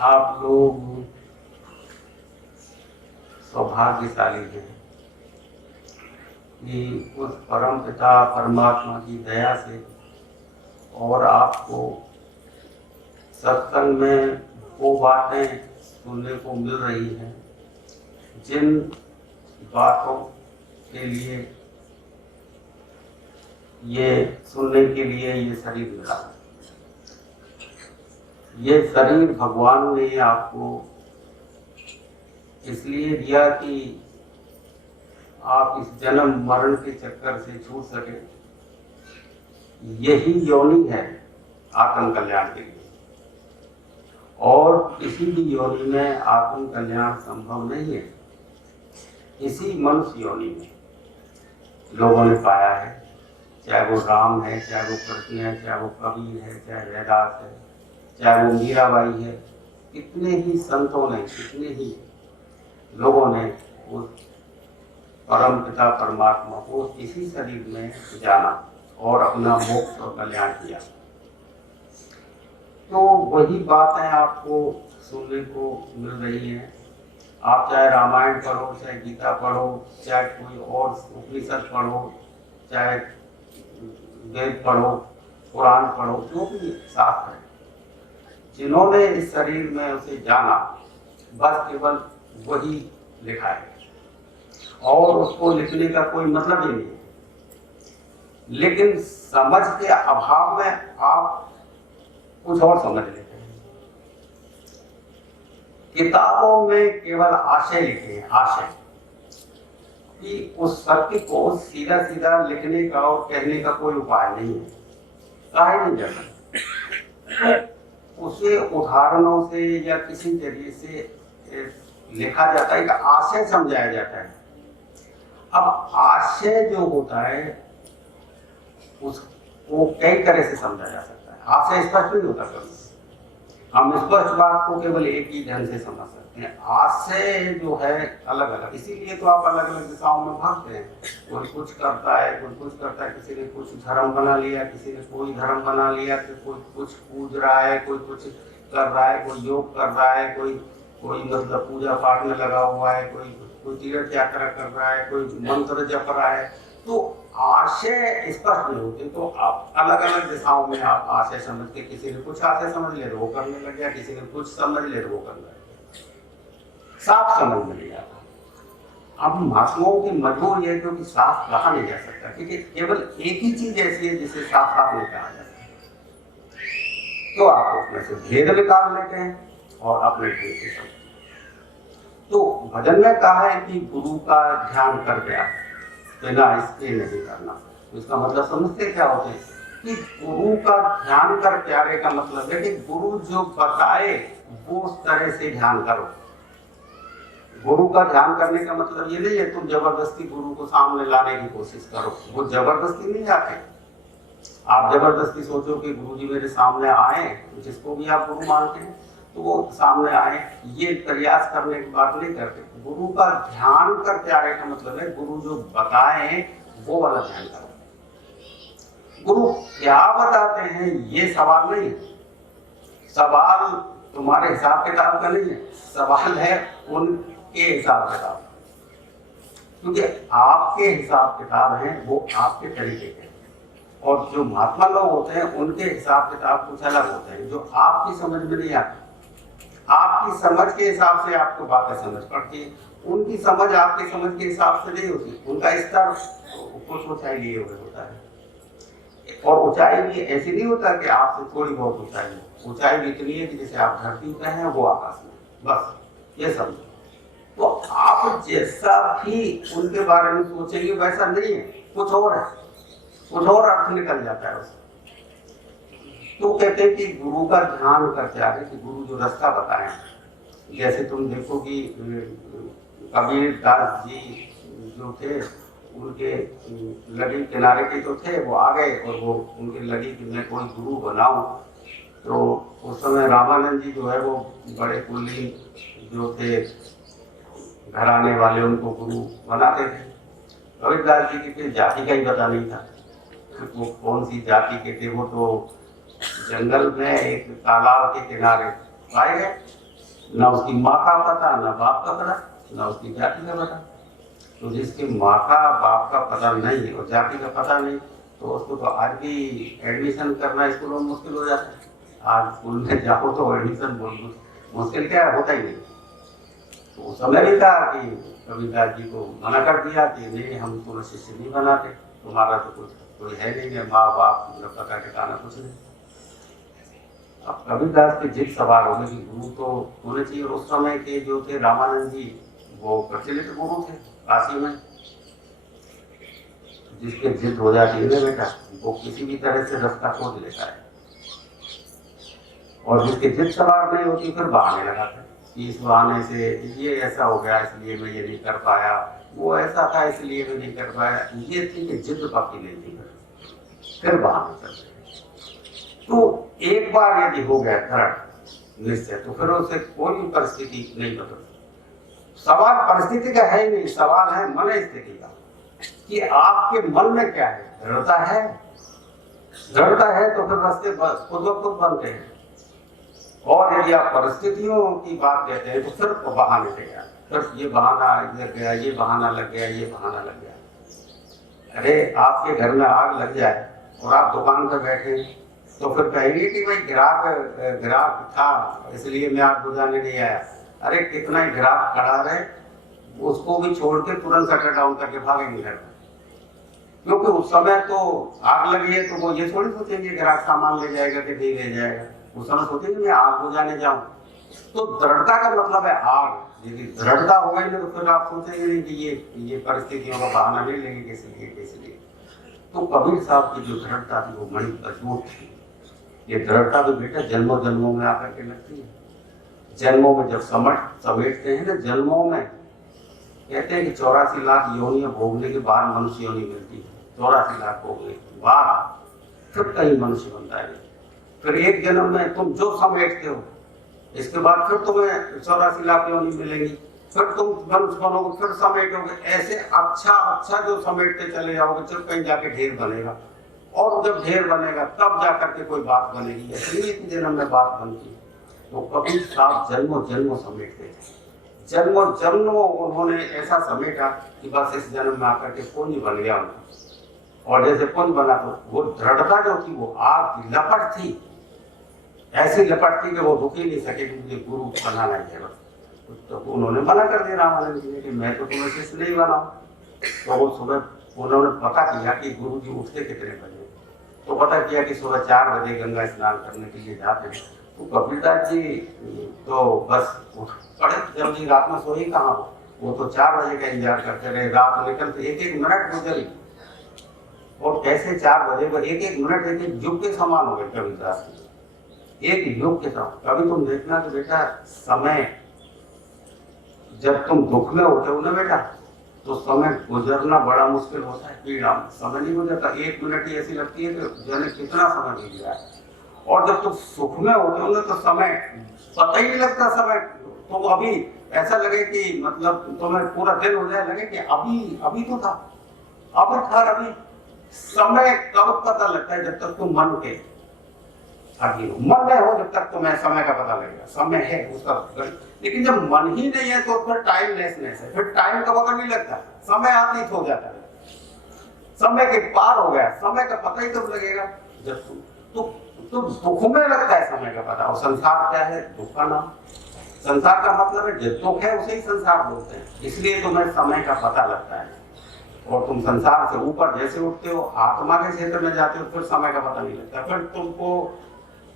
आप लोग सौभाग्यशाली हैं कि उस परम पिता परमात्मा की दया से और आपको सत्संग में वो बातें सुनने को मिल रही हैं जिन बातों के लिए ये सुनने के लिए ये शरीर मिला। ये शरीर भगवान ने आपको इसलिए दिया कि आप इस जन्म मरण के चक्कर से छूट सके। यही योनि है आत्म कल्याण के लिए, और किसी भी योनि में आत्म कल्याण संभव नहीं है। इसी मनुष्य योनि में लोगों ने पाया है, चाहे वो राम है, चाहे वो कृष्ण है, चाहे वो कबीर है, चाहे रैदास है, चाहे वो मीराबाई है। कितने ही संतों ने, कितने ही लोगों ने उस परम पिता परमात्मा को इसी शरीर में जाना और अपना मोक्ष और कल्याण किया। तो वही बातें आपको सुनने को मिल रही हैं। आप चाहे रामायण पढ़ो, चाहे गीता पढ़ो, चाहे कोई और उपनिषद पढ़ो, चाहे वेद पढ़ो, पुराण पढ़ो, जो भी शास्त्र है, जिन्होंने इस शरीर में उसे जाना, बस केवल वही लिखा है और उसको लिखने का कोई मतलब ही नहीं है। लेकिन समझ के अभाव में आप कुछ और समझ लेते हैं। किताबों में केवल आशय लिखे हैं, आशय कि उस सत्य को सीधा सीधा लिखने का और कहने का कोई उपाय नहीं है। काहे नहीं जाता, उसे उदाहरणों से या किसी जरिए से लिखा जाता है कि आशय समझाया जाता है। अब आशय जो होता है उसको कई तरह से समझा जा सकता है। आशय स्पष्ट नहीं होता कभी। हम स्पष्ट बात को केवल एक ही ढंग से समझ सकते हैं। आशय जो है अलग अलग, इसीलिए तो आप अलग अलग दिशाओं में भागते हैं। कोई कुछ करता है, कोई कुछ करता है, किसी ने कुछ धर्म बना लिया, किसी ने कोई धर्म बना लिया, कोई कुछ पूज रहा है, कोई कुछ कर रहा है, कोई योग कर रहा है, कोई मतलब पूजा पाठ में लगा हुआ है, कोई तीर्थ यात्रा कर रहा है, कोई मंत्र जप रहा है। तो आशय स्पष्ट नहीं होते, तो आप अलग अलग दिशाओं में आप आशय समझ के, किसी ने कुछ आशय समझ ले तो वो करने लग गया, किसी ने कुछ समझ ले तो वो करने लग गया। साफ समझ में नहीं आता। अब महात्माओं की मजबूर यह है क्योंकि साफ कहा नहीं जा सकता, क्योंकि केवल एक ही चीज ऐसी है जिसे साफ साफ नहीं कहा जा सकता। तो आप उसमें से भेद निकाल लेते हैं और अपने भेद से समझते। तो भजन में कहा है कि गुरु का ध्यान कर गया, बिना इसके नहीं करना। तो इसका मतलब समझते क्या होते हैं कि गुरु का ध्यान कर प्यारे का मतलब है कि गुरु जो बताए वो उस तरह से ध्यान करो। गुरु का ध्यान करने का मतलब ये नहीं है तुम जबरदस्ती गुरु को सामने लाने की कोशिश करो। वो जबरदस्ती नहीं आते। आप जबरदस्ती सोचो कि गुरु जी मेरे सामने आए, जिसको भी आप गुरु मानते हैं, तो वो सामने आए, ये प्रयास करने की बात नहीं करते। गुरु का ध्यान कर प्यारे का मतलब है गुरु जो बताए वो वाला ध्यान करो। गुरु क्या बताते हैं ये सवाल नहीं है। सवाल तुम्हारे हिसाब किताब का नहीं है, सवाल है उनके हिसाब किताब। क्योंकि आपके हिसाब किताब हैं वो आपके तरीके के, और जो महात्मा लोग होते हैं उनके हिसाब किताब कुछ अलग होते हैं जो आपकी समझ में नहीं आते। आपकी समझ के हिसाब से आपको बातें समझ पड़ती है, उनकी समझ आपकी समझ के हिसाब से नहीं होती। उनका स्तर कुछ ऊंचाई लिए हुए होता है, और ऊंचाई भी ऐसी नहीं होता कि आपसे थोड़ी बहुत ऊंचाई है। ऊंचाई भी इतनी है कि जैसे आप धरती पे हैं वो आकाश में, बस ये समझो। तो आप जैसा भी उनके बारे में सोचेंगे वैसा नहीं है, कुछ और है, कुछ और अर्थ निकल जाता है उससे। तो कहते हैं कि गुरु का ध्यान करते आगे कि गुरु जो रास्ता बताए, जैसे तुम देखो कि कबीर दास जी जो थे उनके लगी किनारे के तो थे, वो आ गए और वो उनके लगी कि मैं कोई गुरु बनाऊं। तो उस समय रामानंद जी जो है वो बड़े कुलीन जो थे घराने वाले, उनको गुरु बनाते थे। कबीरदास जी की जाति का ही पता नहीं था वो कौन सी जाति के थे। वो तो जंगल में एक तालाब के किनारे पाए गए ना उसकी माँ का पता, ना बाप का पता, ना उसकी जाति का पता। तो जिसकी माँ का बाप का पता नहीं और जाति का पता नहीं, तो उसको तो आज भी एडमिशन करना स्कूल में मुश्किल हो जाता है। आज स्कूल में जाओ तो एडमिशन मुश्किल क्या होता ही नहीं। तो उस समय भी था कि कबीरदास जी को मना कर दिया कि नहीं, हम तुम्हें शिष्य नहीं बनाते, तुम्हारा तो कुछ कोई है नहीं है, माँ बाप मतलब पता ठिकाना कुछ नहीं। अब कबीरदास की जिद सवार हो गई, गुरु तो होने चाहिए। उस समय के जो थे रामानंद जी, वो प्रचलित गुरु थे काशी में। जिसके जिद हो जाती है ना बेटा, वो किसी भी तरह से रास्ता खोज लेता है। और जिसकी जिद सवार नहीं होती फिर बहाने लगाता है कि इस बहाने से ये ऐसा हो गया इसलिए मैं ये नहीं कर पाया, वो ऐसा था इसलिए मैं नहीं कर पाया। ये थी कि जिद पक्की नहीं थी, फिर बहाने चलते। तो एक बार यदि हो गया दृढ़ निश्चय, तो फिर उसे कोई भी परिस्थिति नहीं बदल। सवाल परिस्थिति का है ही नहीं, सवाल है मन स्थिति का कि आपके मन में क्या है। दृढ़ता है, दृढ़ता है तो फिर रास्ते खुद ब खुद बनते हैं। और यदि आप परिस्थितियों की बात कहते हैं तो फिर बहाने लग गया, फिर ये बहाना लग गया, ये बहाना लग गया, ये बहाना लग गया। अरे आपके घर में आग लग जाए और आप दुकान पर बैठे तो फिर कहेंगे कि भाई ग्राहक था इसलिए मैं आग बुझाने नहीं आया। अरे कितना ही ग्राहक खड़ा रहे, उसको भी छोड़ के तुरंत शटर डाउन करके भागेंगे घर में, क्योंकि उस समय तो आग लगी है। तो वो ये थोड़ी सोचेंगे ग्राहक सामान ले जाएगा कि नहीं ले जाएगा, उस समय सोचेंगे मैं आग बुझाने जाऊं। तो दृढ़ता का मतलब है आग। यदि दृढ़ता हो गई तो फिर आप सोचेंगे नहीं कि ये परिस्थितियों का बहाना नहीं लेंगे किस लिए। तो कबीर साहब की जो दृढ़ता थी वो बड़ी मजबूत थी। ये दृढ़ता भी बेटा जन्मों जन्मों में आकर के लगती है। जन्मों में जब समेटते हैं ना, जन्मों में कहते हैं कि 84 लाख योनियां भोगने के बाद मनुष्य योनि मिलती है। 84 लाख भोगने के बाद फिर कहीं मनुष्य बनता है। फिर एक जन्म में तुम जो समेटते हो, इसके बाद फिर तुम्हें 84 लाख योनि मिलेंगी, फिर तुम मनुष्य बनोगे, फिर समेटोगे। ऐसे अच्छा जो समेटते चले जाओगे, जब कहीं जाके ढेर बनेगा, और जब ढेर बनेगा तब जाकर के कोई बात बनेगी। इसलिए एक जन्म में बात बनती है। तो कबीर साहब जन्मों समेटते थे। जन्मों उन्होंने ऐसा समेटा कि बस इस जन्म में आकर के पुण्य बन गया उनको। और जैसे पुण्य बना तो वो दृढ़ता जो थी वो आग की लपट थी, ऐसी लपट थी कि वो रुक ही नहीं सके कि मुझे गुरु बनाना है। तो उन्होंने मना कर दिया रामानंद जी ने कि मैं तो तुम्हें शिष्य नहीं बनाऊं। तो वो सुबह उन्होंने पता किया कि गुरु जी उठते कितने बजे, तो पता किया कि सुबह 4 बजे गंगा स्नान करने के लिए जाते हैं। तो कबीरदास जी तो बस उठ पड़े, जल्दी रात में सोई कहाँ, वो तो 4 बजे का इंतजार करते रहे। रात निकलते 1-1 मिनट गुजरी, और कैसे 4 बजे 1-1 मिनट एक युग के समान हो गए कबीरदास जी, एक युग के समान। कभी तुम देखना कि बेटा समय, जब तुम दुख में होते हो ना बेटा, तो समय गुजरना बड़ा मुश्किल होता है। पीड़ा समय नहीं गुजरता, 1 मिनट ही ऐसी लगती है कि जाने कितना समय बीत गया है। और जब तुम सुख में होते हो ना तो समय पता ही नहीं लगता। समय तो अभी ऐसा लगे कि मतलब तुम्हें पूरा दिन हो जाए, लगे कि अभी तो था, अभी समय कब पता लगता है? जब तक तुम मन के आगे हो, मन में हो जब तक तुम्हें समय का पता लगेगा। समय है उसका, लेकिन जब मन ही नहीं है तो फिर टाइमलेसनेस है, फिर टाइम का पता नहीं लगता, समय अतीत हो जाता है, समय के पार हो गया। समय का पता ही तब लगेगा जब तो दुख में लगता है समय का पता। और संसार क्या है? दुख का नाम। संसार का मतलब है जो दुख है उसे ही संसार बोलते हैं, इसलिए तुम्हें समय का पता लगता है। और तुम संसार से ऊपर जैसे उठते हो, आत्मा के क्षेत्र में जाते हो, फिर समय का पता नहीं लगता। फिर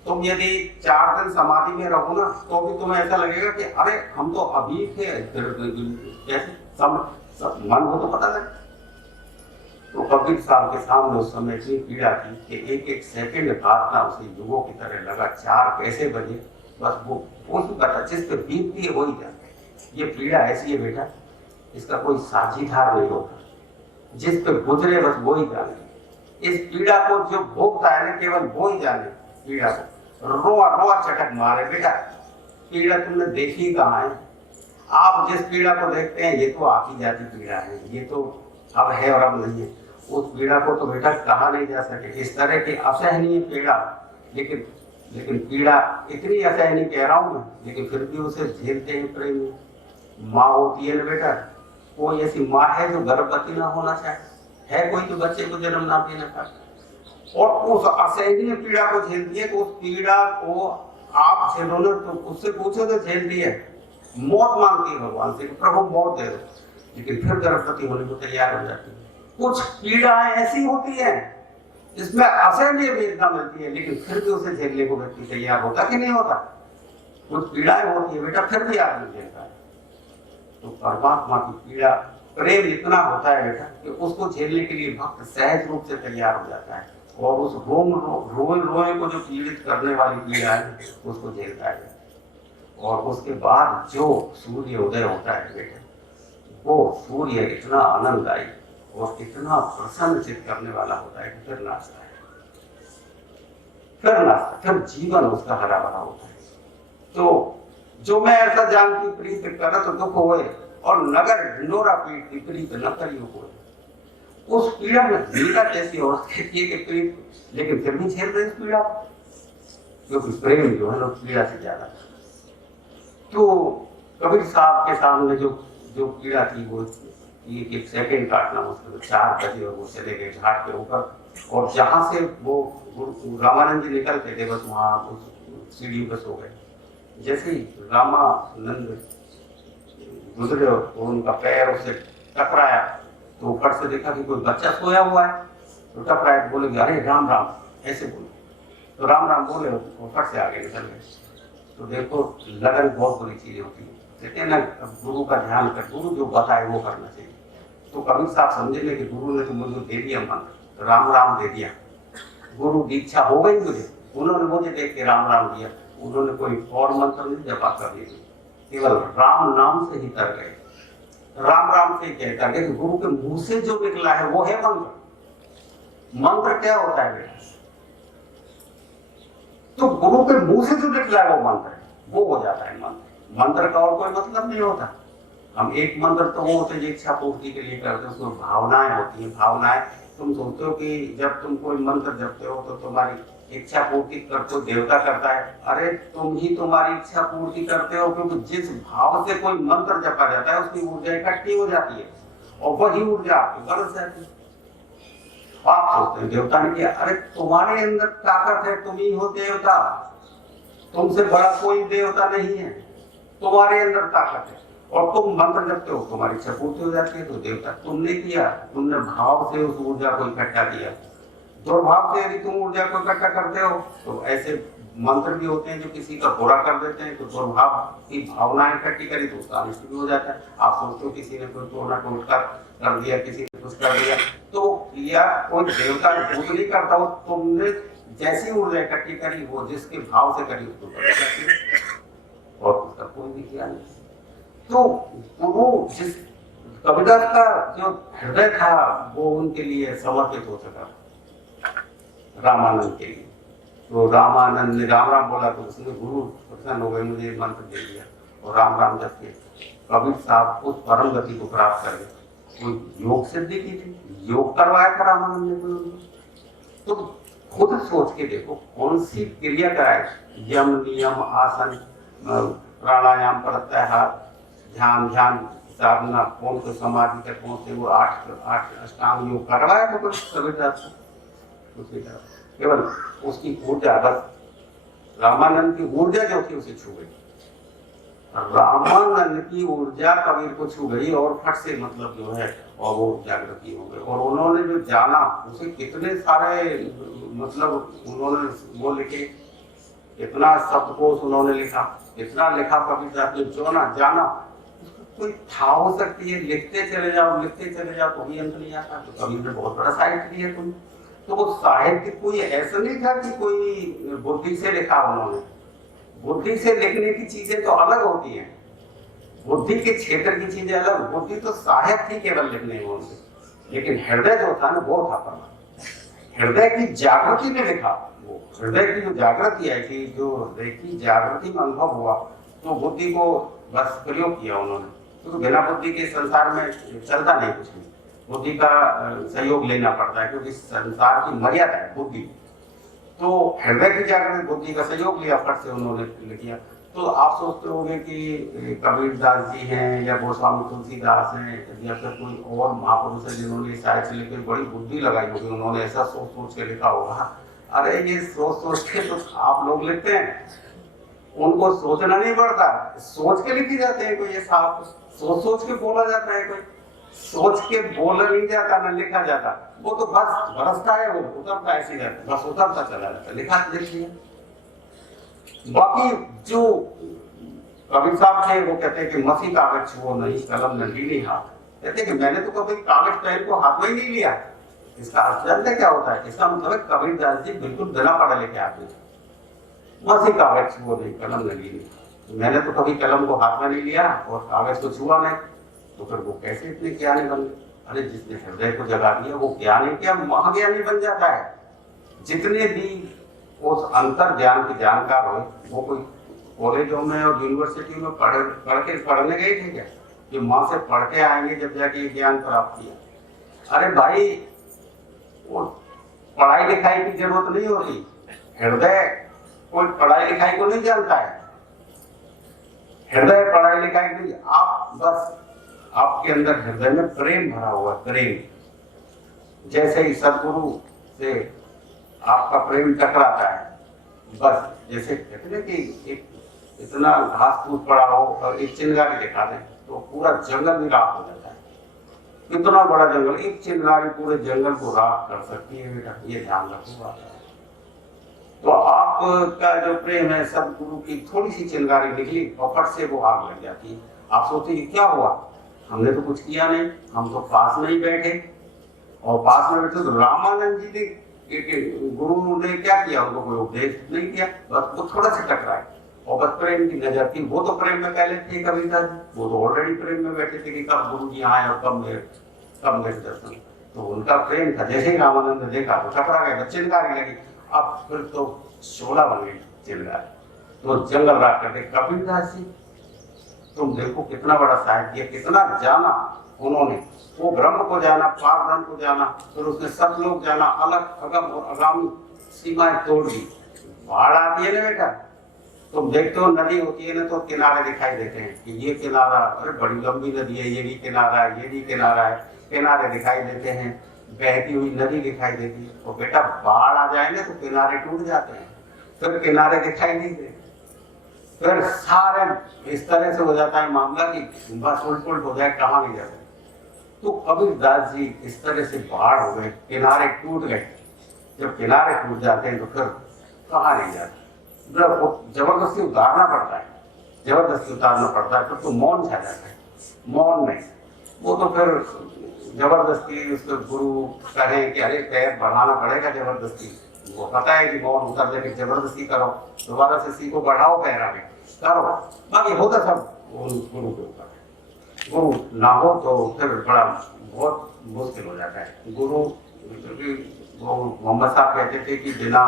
तुम यदि 4 दिन समाधि में रहो ना, तो भी तुम्हें ऐसा लगेगा कि अरे हम तो अभी थे, जैसे मन हो तो पता लगता। तो कबीर साहब के सामने उस समय इतनी पीड़ा थी कि एक सेकंड काटना उसे युगों की तरह लगा। 4 कैसे बजे, बस वो ही पता, जिस पे बीतती है वही जानता है। ये पीड़ा ऐसी है बेटा, इसका कोई साझीदार नहीं होता, जिस पे गुजरे बस वो ही जाने। इस पीड़ा को जो भोगता है ना, केवल वो ही जाने पीड़ा को। रोआ चटक मारे बेटा, पीड़ा तुमने देखी कहाँ है? आप जिस पीड़ा को देखते हैं ये तो आती जाती पीड़ा है, ये तो अब है और अब नहीं है। उस पीड़ा को तो बेटा कहा नहीं जा सके। इस तरह की असहनीय पीड़ा, लेकिन लेकिन पीड़ा इतनी असहनीय नहीं कह रहा हूं मैं, लेकिन फिर भी उसे झेलते हैं प्रेमी। माँ होती है ना बेटा, कोई ऐसी माँ है जो गर्भवती ना होना चाहे? है कोई जो बच्चे को जन्म ना देना चाहे? और उस असहनीय पीड़ा को झेलती है, तो उस पीड़ा को आप झेलो ना, तो उससे पूछो तो झेलती है। मौत मांगती है भगवान से, प्रभु मौत दे दो, लेकिन फिर गर्भवती होने को तैयार हो जाती है। कुछ पीड़ाएं ऐसी होती है जिसमें असहनीय वेदना मिलती है, लेकिन फिर भी उसे झेलने को व्यक्ति तैयार होता कि नहीं होता? कुछ पीड़ाएं होती है बेटा, फिर भी आदमी झेलता है। तो परमात्मा की पीड़ा, प्रेम इतना होता है बेटा कि उसको झेलने के लिए भक्त सहज रूप से तैयार हो जाता है, और उस रोए रोए को जो पीड़ित करने वाली पीड़ा है उसको झेलता है। और उसके बाद जो सूर्य उदय होता है बेटा, वो सूर्य इतना आनंददायी और इतना प्रसन्नचित करने वाला होता है कि फिर नाचता है, फिर जीवन उसका हरा भरा होता है। तो जो मैं ऐसा जानती प्रीत करत दुख होए, और नगर ढिंडोरा पीट प्रीत न करियो होए। उस पीड़ा में पीड़ा कैसी हो सकती है कि प्रीत, लेकिन फिर भी झेल रहे इस पीड़ा, क्योंकि प्रेम जो है ना पीड़ा से ज्यादा। तो कबीर साहब के सामने जो जो पीड़ा थी वो एक सेकंड काटना मुश्किल, 4 बजे और वो चले गए घाट के ऊपर, और जहां से वो रामानंद जी निकलते थे बस वहां उस सीढ़ी पर सो गए। जैसे ही रामानंद गुजरे और उनका पैर उससे टकराया, तो ऊपर से देखा कि कोई बच्चा सोया हुआ है, तो टकराया तो बोले अरे राम राम, ऐसे बोले। तो राम राम बोले और फट से आगे निकल गए। तो देखो लगन बहुत बुरी चीज होती है, कहते हैं ना गुरु का ध्यान कर, गुरु जो बताए वो करना चाहिए। तो कबीर साहब समझे कि गुरु ने तो मुझे दे दिया मंत्र, राम राम दे दिया, गुरु दीक्षा हो गई मुझे, उन्होंने मुझे देख के राम राम दिया, उन्होंने कोई और मंत्र नहीं जपा कर दिया, केवल राम नाम से ही तर गए। राम राम से कहता है कि गुरु के मुंह से जो निकला है वो है मंत्र। मंत्र क्या होता है बेटा? तो गुरु के मुंह से जो निकला है वो मंत्र है, वो हो जाता है मंत्र। मंत्र का और कोई मतलब नहीं होता। हम एक मंत्र तो वो होते हैं इच्छा पूर्ति के लिए करते हैं, उसमें भावनाएं होती हैं। भावनाएं, तुम सोचते हो कि जब तुम कोई मंत्र जपते हो तो तुम्हारी इच्छा पूर्ति कोई देवता करता है। अरे तुम ही तुम्हारी इच्छा पूर्ति करते हो, क्योंकि जिस भाव से कोई मंत्र जपा जाता है उसकी ऊर्जा इकट्ठी हो जाती है और वही ऊर्जा आपकी बरस जाती है। आप सोचते हैं देवता ने किया, अरे तुम्हारे अंदर ताकत है, तुम ही हो देवता, तुमसे बड़ा कोई देवता नहीं है, तुम्हारे अंदर ताकत है और तुम मंत्र जपते हो, तुम्हारी इच्छा पूर्ति हो जाती है। तो देवता तुमने किया, तुमने भाव से उस ऊर्जा को इकट्ठा किया। दुर्भाव से यदि तुम ऊर्जा को इकट्ठा करते हो तो ऐसे मंत्र भी होते हैं जो किसी का बुरा कर देते हैं। तो दुर्भाव की भावना इकट्ठी करी तो उसका अनिष्ट भी हो जाता है। आप सोचते हो किसी ने कोई टोना टोटका कर दिया, किसी ने कुछ कर दिया, तो या कोई देवता भूत नहीं करता हो, तुमने जैसी ऊर्जा इकट्ठी करी वो जिसके भाव से करी उसको कर जाती है और उसका कोई भी किया नहीं। तो गुरु जिस कबीरदास का जो हृदय था वो उनके लिए समर्पित हो सका रामानंद के लिए। तो रामानंद ने राम राम बोला तो उसने गुरु प्रसन्न हो गए, मुझे मंत्र दे दिया और राम राम जप के कबीर साहब उस परम गति को प्राप्त कर गए। कोई योग सिद्धि की थी, योग करवाया था रामानंद ने कोई। तो खुद सोच के देखो कौन सी क्रिया कराए, यम नियम आसन प्राणायाम प्रत्याहार ध्यान ध्यान साधना, कौन से समाधि तक पहुंचे, वो 8 अष्टांग योग करवाया था कुछ कबीरदास को। केवल उसकी ऊर्जा, बस रामानंद की ऊर्जा जो थी उसे छू गई, रामानंद की ऊर्जा कबीर को छू गई और फट से मतलब जो है और वो जागृति हो गई। और उन्होंने जो जाना उसे कितने सारे मतलब उन्होंने वो लिखे, इतना शब्दकोश उन्होंने लिखा, इतना लिखा कबीरदास ने, जो ना जाना कोई था हो सकती है, लिखते चले जाओ तो भी अंत नहीं आता। तो कबीर ने बहुत बड़ा साहित्य लिया तुम। तो वो साहित्य कोई ऐसा नहीं था कि कोई बुद्धि से लिखा उन्होंने। बुद्धि से लिखने की चीजें तो अलग होती हैं, बुद्धि के क्षेत्र की चीजें अलग। बुद्धि तो साहित्य ही केवल लिखने में होती, लेकिन हृदय जो था ना वो था परमात्मा। हृदय की जागृति ने लिखा, वो हृदय की जो जागृति आई थी, जो हृदय की जागृति में अनुभव हुआ, तो बुद्धि को बस प्रयोग किया उन्होंने। क्योंकि बिना बुद्धि के संसार में चलता नहीं कुछ भी, बुद्धि का सहयोग लेना पड़ता है, क्योंकि संसार की मर्यादा है बुद्धि। तो हृदय की जागृत बुद्धि का सहयोग लिया, फट से उन्होंने किया। तो आप सोचते होंगे कि कबीरदास जी हैं या गोस्वामी तुलसीदास हैं या फिर कोई और महापुरुष है जिन्होंने शायद से लेकर बड़ी बुद्धि लगाई होगी, उन्होंने ऐसा सोच सोच के लिखा होगा। अरे ये सोच सोच के तो आप लोग लिखते हैं, उनको सोचना नहीं पड़ता, सोच के लिखी जाते हैं। कोई ये साफ सोच सोच के बोला जाता है, कोई सोच के बोला नहीं जाता, ना लिखा जाता। वो तो बस बरसता है, वो उतरता ऐसी रहता, बस उतरता चला जाता, लिखा देखिए। बाकी जो कबीर साहब थे वो कहते हैं कि मसी कागज छुओ नहीं, कलम नंगी नहीं हाथ। कहते हैं कि मैंने तो कभी कागज पेन को हाथ में ही नहीं लिया। इसका अर्थ जानते क्या होता है? इसका मतलब है कबीरदास जी बिल्कुल बिना पढ़े लिखे आदमी थे। मसी कागज छुओ नहीं, कलम नंगी नहीं। मैंने तो कभी कलम को हाथ में नहीं लिया और कागज को छुआ नहीं, तो फिर वो कैसे इतने ज्ञानी बन गए? अरे जिसने हृदय को जगा दिया वो ज्ञानी क्या महाज्ञानी बन जाता है। जितने भी उस अंतर ज्ञान के जानकार हो, वो कोई कॉलेजों में और यूनिवर्सिटी में पढ़ने गए थे क्या? कि माँ से पढ़ के आएंगे जब जाके ज्ञान प्राप्त किया। अरे भाई, वो पढ़ाई लिखाई की जरूरत नहीं होती। हृदय कोई पढ़ाई लिखाई को नहीं जानता है। हृदय पढ़ाई लिखाई नहीं, आप बस आपके अंदर हृदय में प्रेम भरा हुआ, प्रेम। जैसे ही सदगुरु से आपका प्रेम टकराता है, बस जैसे कहते हैं कि एक इतना घास फूस पड़ा हो और एक चिंगारी दिखा दें तो पूरा जंगल भी राख हो जाता है। इतना बड़ा जंगल, एक चिंगारी पूरे जंगल को राख कर सकती है बेटा, ये ध्यान रखो। तो आपका जो प्रेम है, सदगुरु की थोड़ी सी चिंगारी निकली और फट से वो आग लग जाती है। आप सोचते क्या हुआ? हमने तो कुछ किया नहीं, हम तो पास में ही बैठे, और पास में बैठे तो रामानंद जी ने गुरु ने क्या किया? उनको कोई उपदेश नहीं किया, बस वो थोड़ा सा टकराए और बस प्रेम की नजर थी। वो तो प्रेम में पहले थे कविता जी, वो तो ऑलरेडी प्रेम में बैठे थे कि कब गुरु जी आए और कब मेरे दर्शन। तो उनका प्रेम था। जैसे ही रामानंद ने देखा तो टकरा गए, चिंगारी लगी। अब फिर तो शोला बन गई चिंगारी, तो जंगल रात करते। कबीरदास जी तुम देखो कितना बड़ा साहित्य, कितना जाना उन्होंने। वो ब्रह्म को जाना, पार ब्रह्म को जाना, फिर उसने सब लोग जाना, अलग अगम और अगामी सीमाएं तोड़ दी। बाढ़ आती है ना बेटा, तुम देखते हो नदी होती है ना, तो किनारे दिखाई देते हैं कि ये किनारा, अरे बड़ी लंबी नदी है, ये भी किनारा है, ये भी किनारा है, किनारे दिखाई देते हैं, बहती हुई नदी दिखाई देती है। और बेटा बाढ़ आ जाए ना तो किनारे टूट जाते हैं, फिर किनारे दिखाई नहीं देते, फिर सारे इस तरह से हो जाता है मामला कि बस उल्ट हो जाए, कहाँ नहीं जा सकते। तो कबीरदास जी इस तरह से बाढ़ हो गए, किनारे टूट गए। जब किनारे टूट जाते हैं तो फिर कहाँ नहीं जाते, जबरदस्ती उतारना पड़ता है, जबरदस्ती उतारना पड़ता है। फिर तो मौन छा जाता है, मौन में वो तो फिर जबरदस्ती उसको गुरु कहे कि अरे पैर बढ़ाना पड़ेगा जबरदस्ती, वो पता है कि मौन उतर जाए, जबरदस्ती करो, दोबारा से सीखो, बढ़ाओ पैर आगे करो। बाकी होता सब गुरु के ऊपर। गुरु ना हो तो फिर बड़ा बहुत मुश्किल हो जाता है। गुरु वो मोहम्मद साहब कहते थे कि बिना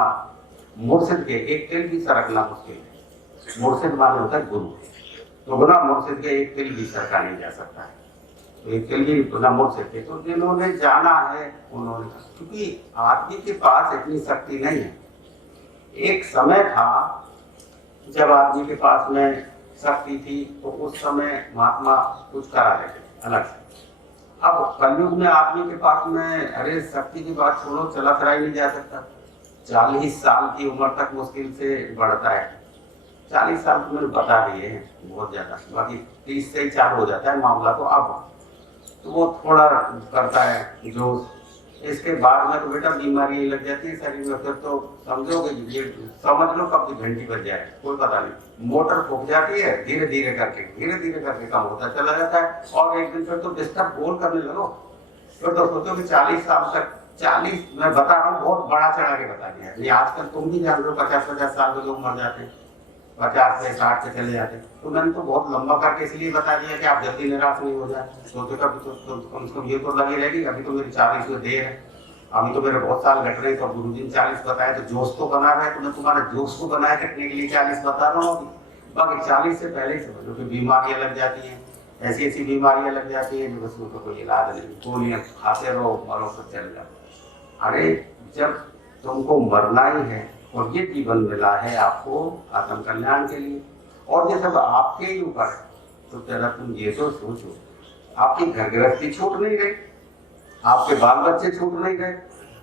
मुर्शिद के एक तिल भी सरकना मुश्किल है। मुर्शिद माने होता है गुरु, तो बिना मुर्शिद के एक तिल भी सरका नहीं जा सकता है। तो एक तिल भी बिना मुर्शिद के, तो जिन्होंने जाना है उन्होंने, क्योंकि आदमी के पास इतनी शक्ति नहीं है। एक समय था जब आदमी के पास में शक्ति थी, तो उस समय महात्मा कुछ करा लेते अलग से। अब कलयुग में आदमी के पास में, अरे शक्ति की बात छोड़ो, चला फिरा ही नहीं जा सकता। 40 साल की उम्र तक मुश्किल से बढ़ता है। 40 साल तो मैंने बता दिए हैं बहुत ज्यादा, बाकी 30 से ही चालू हो जाता है मामला। तो अब तो वो थोड़ा करता है जो, इसके बाद में तो बेटा बीमारी लग जाती है शरीर में। फिर तो समझोगे, ये समझ लो कब की घंटी बज जाए कोई पता नहीं। मोटर फूक जाती है, धीरे धीरे करके कम होता चला जाता है, और एक दिन फिर तो डिस्टर्ब बोल करने लगो। फिर तो सोचो कि 40 साल तक, 40 मैं बता रहा हूँ, बहुत बड़ा चढ़ा के बता दिया। ये आजकल तुम भी जान रहे हो 50-50 साल के लोग मर जाते हैं, 50 से 60 से चले जाते हैं। तो मैंने तो बहुत लंबा करके इसलिए बता दिया कि आप जल्दी निराश नहीं हो जाए। सोचो कभी तो कम से कम ये तो लगी रहेगी, अभी तो मेरी 40 में देर है, अभी तो मेरे बहुत साल घट रहे हैं। तो गुरु जी ने 40 बताया, तो जोश तो बना रहा है, तो मैं तुम्हारे जोश को बनाए रखने के लिए 40 बता रहा हूँ। बाकी 40 से पहले ही समझो कि बीमारियां लग जाती हैं, ऐसी ऐसी बीमारियां लग जाती है जो उसमें तो कोई इलाज नहीं, गोलियां खाते रहो, मरो, तो चल जाओ। अरे जब तुमको मरना ही है और ये जीवन मिला है आपको आत्म कल्याण के लिए, और ये सब आपके ही ऊपर है। तो जरा तुम ये तो सोचो, आपकी घर गृहस्थी छूट नहीं गई, आपके बाल बच्चे छूट नहीं गए।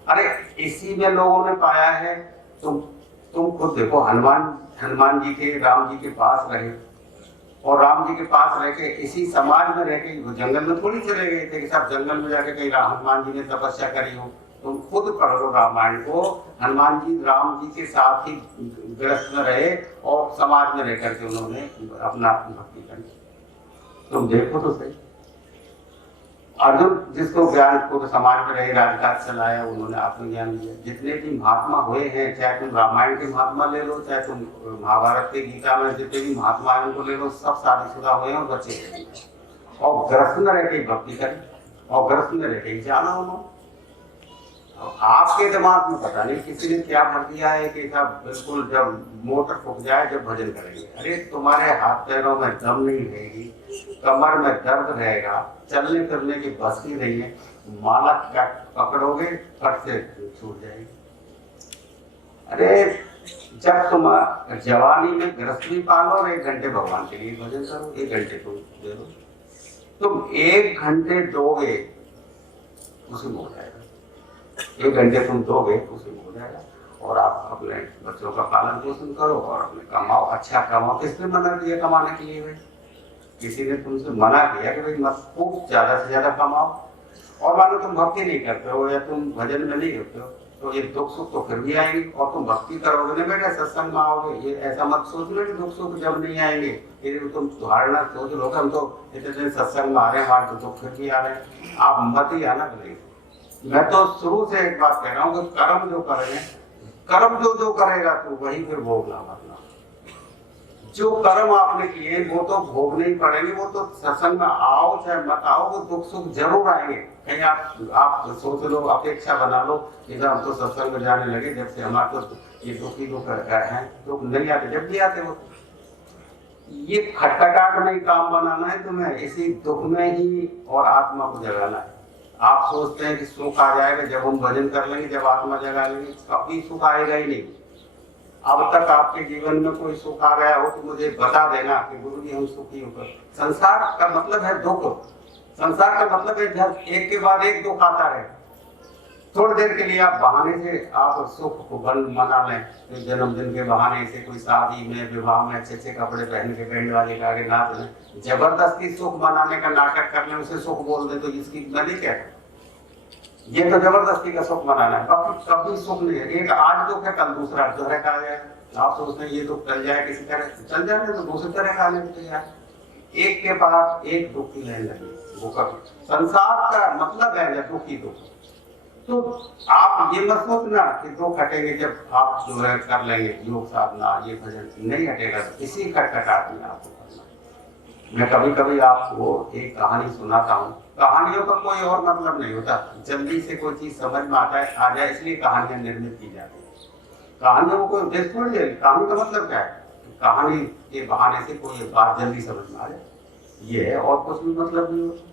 अरे इसी में लोगों ने पाया है। तुम खुद देखो, हनुमान जी के राम जी के पास रहे, और राम जी के पास रह के इसी समाज में रह के वो जंगल में थोड़ी चले गए थे कि सब जंगल में जाके कहीं हनुमान जी ने तपस्या करी हो। तुम खुद पढ़ लो रामायण को, हनुमान जी राम जी के साथ ही ग्रस्त में रहे और समाज में रह करके उन्होंने अपना भक्ति करी। तुम देखो तो सही, अर्जुन जिसको ज्ञान को समाज में रहे राजकाज चलाया, उन्होंने आत्मज्ञान लिया। जितने भी महात्मा हुए हैं, चाहे तुम रामायण के महात्मा ले लो, चाहे तुम महाभारत के गीता में जितने भी महात्मा हैं उनको ले लो, सब शादीशुदा हुए हैं और बच्चे हैं, और ग्रस्त में रह के भक्ति करी और ग्रस्त में रह के जाना उन्होंने। आपके दिमाग में पता नहीं किसी ने क्या भर दिया है कि साहब बिल्कुल जब मोटर फूक जाए जब भजन करेंगे। अरे तुम्हारे हाथ पैरों में दम नहीं रहेगी, कमर में दर्द रहेगा, चलने फिरने की बस ही नहीं है, माला पकड़ोगे फट से छूट जाएगी। अरे जब तुम जवानी में गृहस्थी पालो और 1 घंटे भगवान के लिए भजन करो, 1 घंटे तुम दे दो, तुम 1 घंटे दोगे उसी में हो जाएगा। 1 घंटे तुम दोगे उसी में हो जाएगा। और आप अपने बच्चों का पालन पोषण करो और अपने कमाओ, अच्छा कमाओ। किसने मना किया कमाने के लिए भाई? किसी ने तुमसे मना किया कि भाई मत खूब ज्यादा से ज्यादा कमाओ? और मानो तुम भक्ति नहीं करते हो या तुम भजन में नहीं होते हो तो ये दुख सुख तो फिर भी आएंगे, और तुम भक्ति करोगे ना बेटा, सत्संग में आओगे। ये ऐसा मत सोचना कि दुख सुख जब नहीं आएंगे, ये तुम धारणा सोच लो हम तो इतने सत्संग में आ रहे हैं, हमारे तो दुख फिर भी आ रहे हैं। आप मत ही आना करेंगे। मैं तो शुरू से एक बात कह रहा हूँ कि कर्म जो करेंगे, कर्म जो करेगा तो वही फिर भोगना। मतलब जो कर्म आपने किए वो तो भोगने ही पड़ेंगे। वो तो सत्संग में आओ चाहे मत आओ, वो दुख सुख जरूर आएंगे। कहीं आप सोच लो, अपेक्षा बना लो कि जब हम तो सत्संग में जाने लगे, जब से हमारे तो ये दुखी लोग हैं, दुख नहीं आते, जब भी आते वो ये खटखटाहट में ही काम बनाना है तुम्हें, इसी दुख में ही और आत्मा को जगाना है। आप सोचते हैं कि सुख आ जाएगा जब हम भजन कर लेंगे, जब आत्मा जगा लेंगे, कभी सुख आएगा ही नहीं। अब तक आपके जीवन में कोई सुख आ गया हो तो मुझे बता देना कि गुरु जी हम सुखी होकर। संसार का मतलब है दुख, संसार का मतलब है एक के बाद एक दुख आता रहे। थोड़ी देर के लिए आप बहाने से आप सुख को मना लें, तो जन्मदिन के बहाने से कोई शादी में विवाह में अच्छे अच्छे कपड़े पहन के बैंड वाले के आगे नाच लें, जबरदस्ती सुख मनाने का नाटक कर लें, उसे सुख बोल दे, तो इसकी मैं नहीं कहता। ये तो जबरदस्ती का सुख मनाना है, कभी सुख नहीं है। एक आज दुख है, कल दूसरा दोहरा का आ जाए। आप सोचते हैं ये दुख चल जाए, किसी तरह चल जाए तो दूसरी तरह का आने तैयार। एक के बाद एक दुख की लेने लगे। वो कभी संसार का मतलब है दुखी दुख। तो आप ये मत सोचना कि दुख हटेंगे जब आप जो है कर लेंगे योग साधना, ये भजन नहीं हटेगा। इसी खटखटाहट में आपको करना। मैं कभी कभी आपको एक कहानी सुनाता हूँ। कहानियों का कोई और मतलब नहीं होता, जल्दी से कोई चीज समझ में आ जाए इसलिए कहानियां निर्मित की जाती है। कहानियों को कोई उद्देश्य थोड़ी है। कहानी का मतलब क्या है? कहानी के बहाने से कोई बात जल्दी समझ में आ जाए, ये है, और कुछ भी मतलब नहीं होता।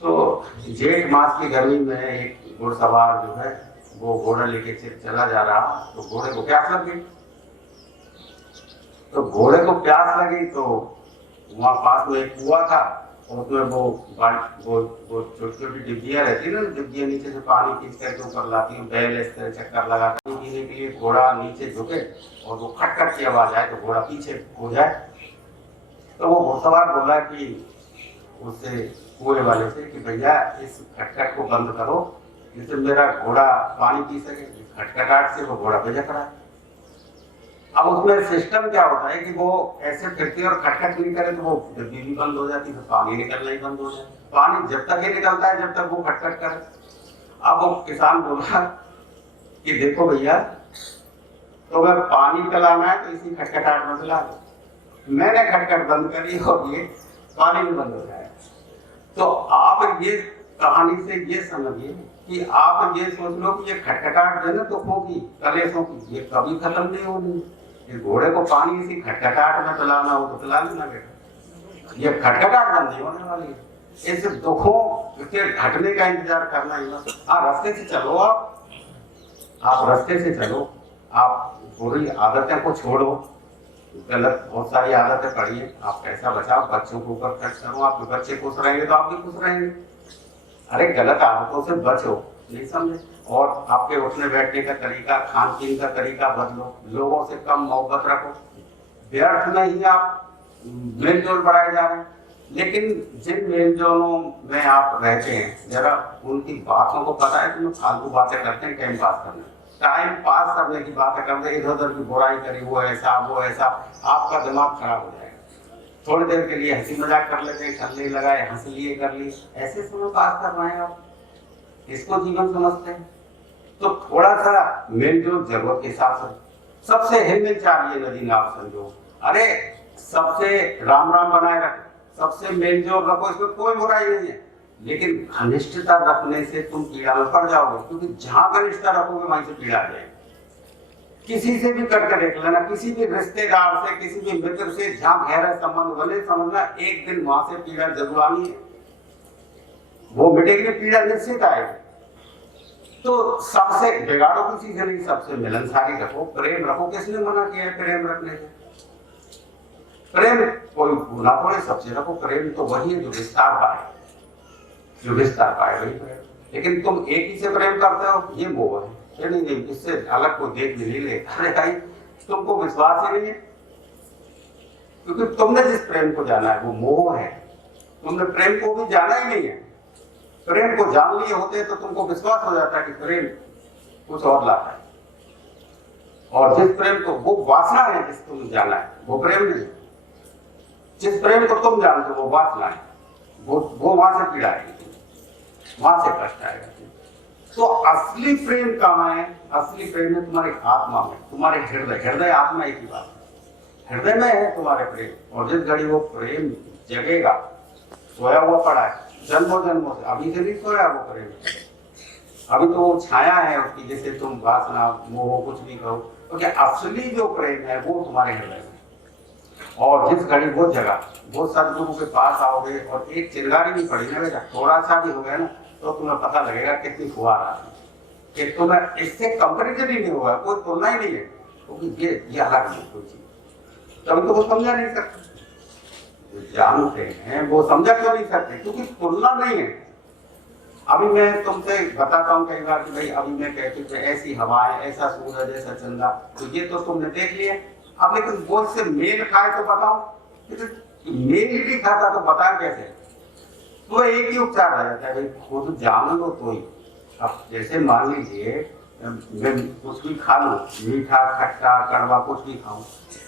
तो जेठ मास की गर्मी में एक घुड़सवार जो है वो घोड़ा लेके चला जा रहा, तो घोड़े को प्यास लग गई। तो घोड़े को प्यास लगी तो वहां पास में एक कुआं था, और उसमें वो छोटी छोटी डिब्बियां रहती है ना, डिब्बियां नीचे से पानी खींच करके ऊपर लाती हूँ, बैल इस तरह चक्कर लगा पानी पीने के लिए। घोड़ा नीचे झुके और वो खटखट की आवाज आए तो घोड़ा पीछे हो जाए। तो वो घुड़सवार बोला कि उससे कुएं वाले से कि भैया इस खटखट को बंद करो, जिससे मेरा घोड़ा पानी पी सके। खटखटाहट से वो घोड़ा बेचक रहा है। अब उसमें सिस्टम क्या होता है कि वो ऐसे फिरती है और खटखट नहीं करे तो वो डिब्बी भी बंद हो जाती है, तो पानी निकलना ही बंद हो जाए। पानी जब तक ही निकलता है जब तक वो खटखट करे। अब वो किसान बोला कि देखो भैया, तो मैं पानी पिलाना है तो इसी खटखटाहट में पिला दो। मैंने खटखट बंद करी और ये पानी भी बंद हो जाए। तो आप ये कहानी से ये समझिए कि आप ये सोच लो कि ये खटखटाहट जो है ना दुखों की, कलेशों की, ये कभी खत्म नहीं होनी। ये घोड़े को पानी इसी खटखटाहट में पिलाना हो तो पिला लेना बेटा, ये खटखटाहट बंद नहीं होने वाली है। इस दुखों के घटने का इंतजार करना ही बस। हाँ, रास्ते से चलो, आप रास्ते से चलो, आप बुरी आदतें को छोड़ो, गलत बहुत सारी आदतें पढ़िए, आप पैसा बचाओ, बच्चों के ऊपर खर्च करो, आपके बच्चे खुश रहेंगे तो आप भी खुश रहेंगे। अरे गलत आदतों से बचो, नहीं समझे? और आपके उठने बैठने का तरीका, खान पीन का तरीका बदलो, लोगों से कम मोहब्बत रखो। व्यर्थ में ही आप मेल जोल बढ़ाए जा रहे हैं, लेकिन जिन मेल जोलों में आप रहते हैं जरा उनकी बातों को पता है तुम्हें फालतू बातें करते हैं, टाइम पास करने की बातें करते हैं, इधर उधर की बुराई करी, वो ऐसा, आपका दिमाग खराब हो जाएगा। थोड़ी देर के लिए हंसी मजाक कर लेते हैं, छलने लगाए, हंस लिए, कर लिए, ऐसे समय पास कर रहे हैं आप, इसको जीवन समझते हैं? तो थोड़ा सा मेल जोल जरूरत के हिसाब से, सबसे हिलमिल चाहिए नदी नाव संजो, अरे सबसे राम राम बनाए रखो, सबसे मेल जोल रखो, इसमें कोई बुराई नहीं है। लेकिन घनिष्ठता रखने से तुम पीड़ा में पड़ जाओगे, क्योंकि जहां घनिष्ठता रखोगे वहीं से पीड़ा आ जाएगी। किसी से भी करके देख लेना, किसी भी रिश्तेदार से, किसी भी मित्र से जहां गहरा संबंध बने, समझना एक दिन वहां से पीड़ा जरूर आनी है, वो मिटेगी, पीड़ा निश्चित आएगी। तो सबसे बिगाड़ो किसी से नहीं, सबसे मिलनसारी रखो, प्रेम रखो। किसने मना किया है प्रेम रखने से? प्रेम कोई गुना थोड़े, सबसे रखो। प्रेम तो वही है जो विस्तार पाए, वही प्रेम। लेकिन तुम एक ही से प्रेम करते हो, ये मोह है। नहीं, इससे अलग को देख नहीं ले, अरे भाई तुमको विश्वास ही नहीं है, क्योंकि तुमने जिस प्रेम को जाना है वो मोह है, तुमने प्रेम को भी जाना ही नहीं है। प्रेम को जान लिए होते तो तुमको विश्वास हो जाता है कि प्रेम कुछ और लाता है, और जिस प्रेम को, वो वासना है जिस तुम जाना है, वो प्रेम नहीं। जिस प्रेम को तुम जानते हो वो वासना है, वो वहां से पीड़ा आएगी, वहां से कष्ट आएगा। तो असली प्रेम कहाँ है? असली प्रेम है तुम्हारी आत्मा में, तुम्हारे हृदय आत्मा एक ही बात है, हृदय में है तुम्हारे प्रेम। और जिस घड़ी वो प्रेम जगेगा, सोया हुआ पड़ा है जन्मों से, अभी से नहीं सोया वो प्रेम, अभी तो वो छाया है उसकी, जैसे तुम वासना मोह कुछ भी कहो। तो क्या असली जो प्रेम है वो तुम्हारे हृदय में। और जिस घड़ी वो जगह, वो सदगुरु के पास आओगे और एक चिंगारी भी पड़ी ना बेटा, थोड़ा सा भी हो गया ना, तो तुम्हें पता लगेगा कितनी फुहार आ रही है, कि तुम्हें इससे कंपेरिजन ही नहीं हुआ, कोई तुलना ही नहीं है, क्योंकि ये अलग है कोई चीज। तभी तो वो समझा नहीं सकते, जानते हैं वो समझा क्यों नहीं सकते? क्योंकि तुलना नहीं है। अभी मैं तुमसे बताता हूँ कई बार कि भाई अभी मैं कहती हूँ ऐसी हवाएं, ऐसा सूरज, ऐसा चंदा, तो ये तो तुमने देख लिया। अब लेकिन वो से मेल खाए तो बताओ, मेल ही नहीं खाता तो बता कैसे? तो एक ही उपचार रह जाता है भाई, खुद जान लो तो ही। अब जैसे मान लीजिए मैं कुछ भी खा लूं, मीठा खट्टा कड़वा कुछ भी खाऊं,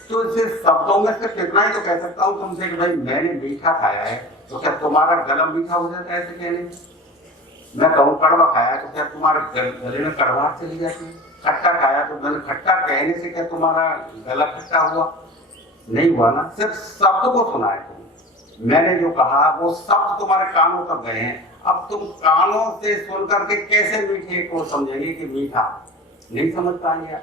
तो इसे शब्दों में से कितना ही तो कह सकता हूँ तुमसे कि भाई मैंने मीठा खाया है, तो क्या तुम्हारा गला मीठा हो जाता है? ऐसे कहने मैं कहूँ कड़वा खाया है तो क्या तुम्हारे गले में कड़वाहट चली जाती है? खट्टा खाया तो मैंने खट्टा कहने से क्या तुम्हारा गला खट्टा हुआ? नहीं हुआ ना, सिर्फ शब्द को सुना है तुमने। मैंने जो कहा वो शब्द तुम्हारे कानों तक गए हैं। अब तुम कानों से सुन करके कैसे मीठे को समझेंगे कि मीठा? नहीं समझ पाएंगे।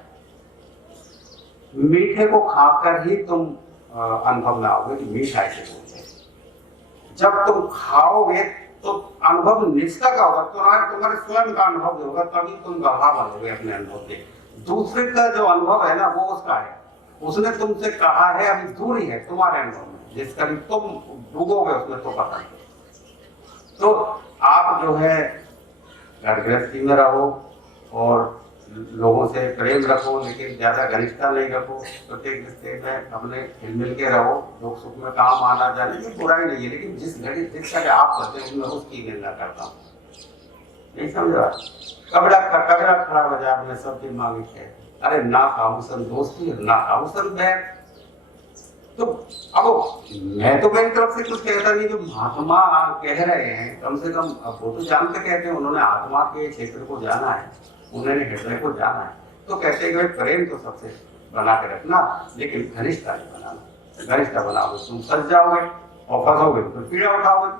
मीठे को खाकर ही तुम अनुभव में आओगे कि मीठा ऐसे बोलते हैं। जब तुम खाओगे तो अनुभव निष्ठा का होगा, तुम्हारे स्वयं का अनुभव होगा, तभी तुम गवाह बनोगे अपने अनुभव के। दूसरे का जो अनुभव है ना वो उसका है, उसने तुमसे कहा है, अभी दूरी है तुम्हारे अनुभव में, जिस करीब तुम डूबोगे उसमें तो पता नहीं। तो आप जो है घर गृहस्थी में रहो और लोगों से प्रेम रखो, लेकिन ज्यादा घनिष्ठता नहीं रखो। प्रत्येक रिश्ते में अपने मिल के रहो, दुख सुख में काम आना जाने की बुराई नहीं है, लेकिन जिस घड़ी जिस तरह आप करते हैं उसमें उसकी निंदा करता हूँ। नहीं समझा? कबड़ा खड़ा बाजार में सबकी मांगी है, अरे ना खाऊसन दोस्ती ना खाऊसन बैर। तो अब मैं तो मेरी तरफ से कुछ कहता नहीं, जो महात्मा कह रहे हैं कम से कम अब वो तो जानते कहते हैं, उन्होंने आत्मा के क्षेत्र को जाना है, उन्होंने हृदय को जाना है, तो कहते हैं कि प्रेम तो सबसे बना के रखना, लेकिन घनिष्ठता नहीं बनाना। घनिष्ठता बनाओगे तुम सज जाओगे और फंसोगे तो पीड़ा उठाओगे,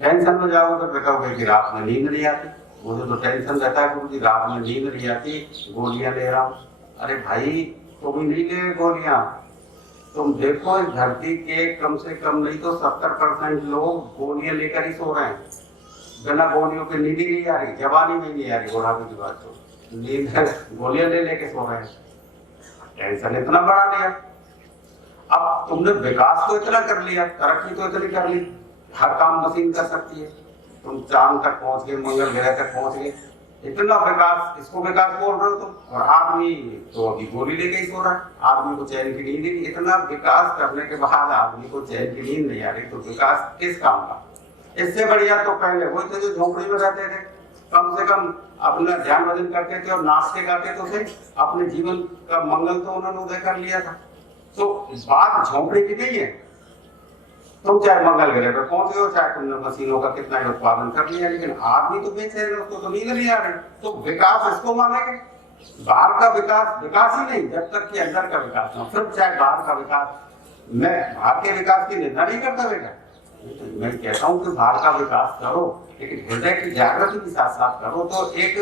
टेंशन में जाओगे तो कहोगे कि रात में नींद नहीं आती। मुझे तो टेंशन रहता है क्योंकि रात में नींद नहीं आती, गोलियां ले रहा हूँ। अरे भाई तुम ही नहीं ले गोलियां, तुम देखो इस धरती के कम से कम नहीं तो 70% लोग गोलियां लेकर ही सो रहे हैं। बिना गोलियों के नींद नहीं आ रही, जवानी में नहीं आ रही, बुढ़ापे की बात तो नींद है, गोलियां ले लेके सो रहे हैं, टेंशन इतना बढ़ा लिया। अब तुमने विकास तो इतना कर लिया, तरक्की तो इतनी कर ली, हर काम मशीन कर सकती है, तुम चांद तक पहुंच गए, मंगल ग्रह तक पहुंच गए, इतना विकास, इसको विकास बोल रहे हो तुम। और आदमी तो अभी गोली लेके ही सो रहा है, आदमी को चैन की नींद नहीं। इतना विकास करने के बाद आदमी को चैन की नींद नहीं आ रही, तो विकास किस काम का? इससे बढ़िया तो पहले वही थे जो झोंपड़ी में रहते थे, कम से कम अपना ध्यान भजन करते थे और नाचते गाते तो थे, अपने जीवन का मंगल तो उन्होंने उदय कर लिया था। तो बात झोंपड़ी की नहीं है, तुम चाहे मंगल ग्रह पर पहुंचे हो, चाहे तुमने मशीनों का कितना ही उत्पादन कर लिया, लेकिन आदमी तो बेचैन है, उसको तो नींद नहीं आ रही। तो विकास इसको मानेंगे, बाहर का विकास विकास ही नहीं जब तक कि अंदर का विकास ना हो। फिर चाहे बाहर का विकास, मैं बाहर के विकास की निंदा नहीं करता बेटा, मैं कहता हूँ कि बाहर का विकास करो, लेकिन हृदय की जागृति के साथ साथ करो, तो एक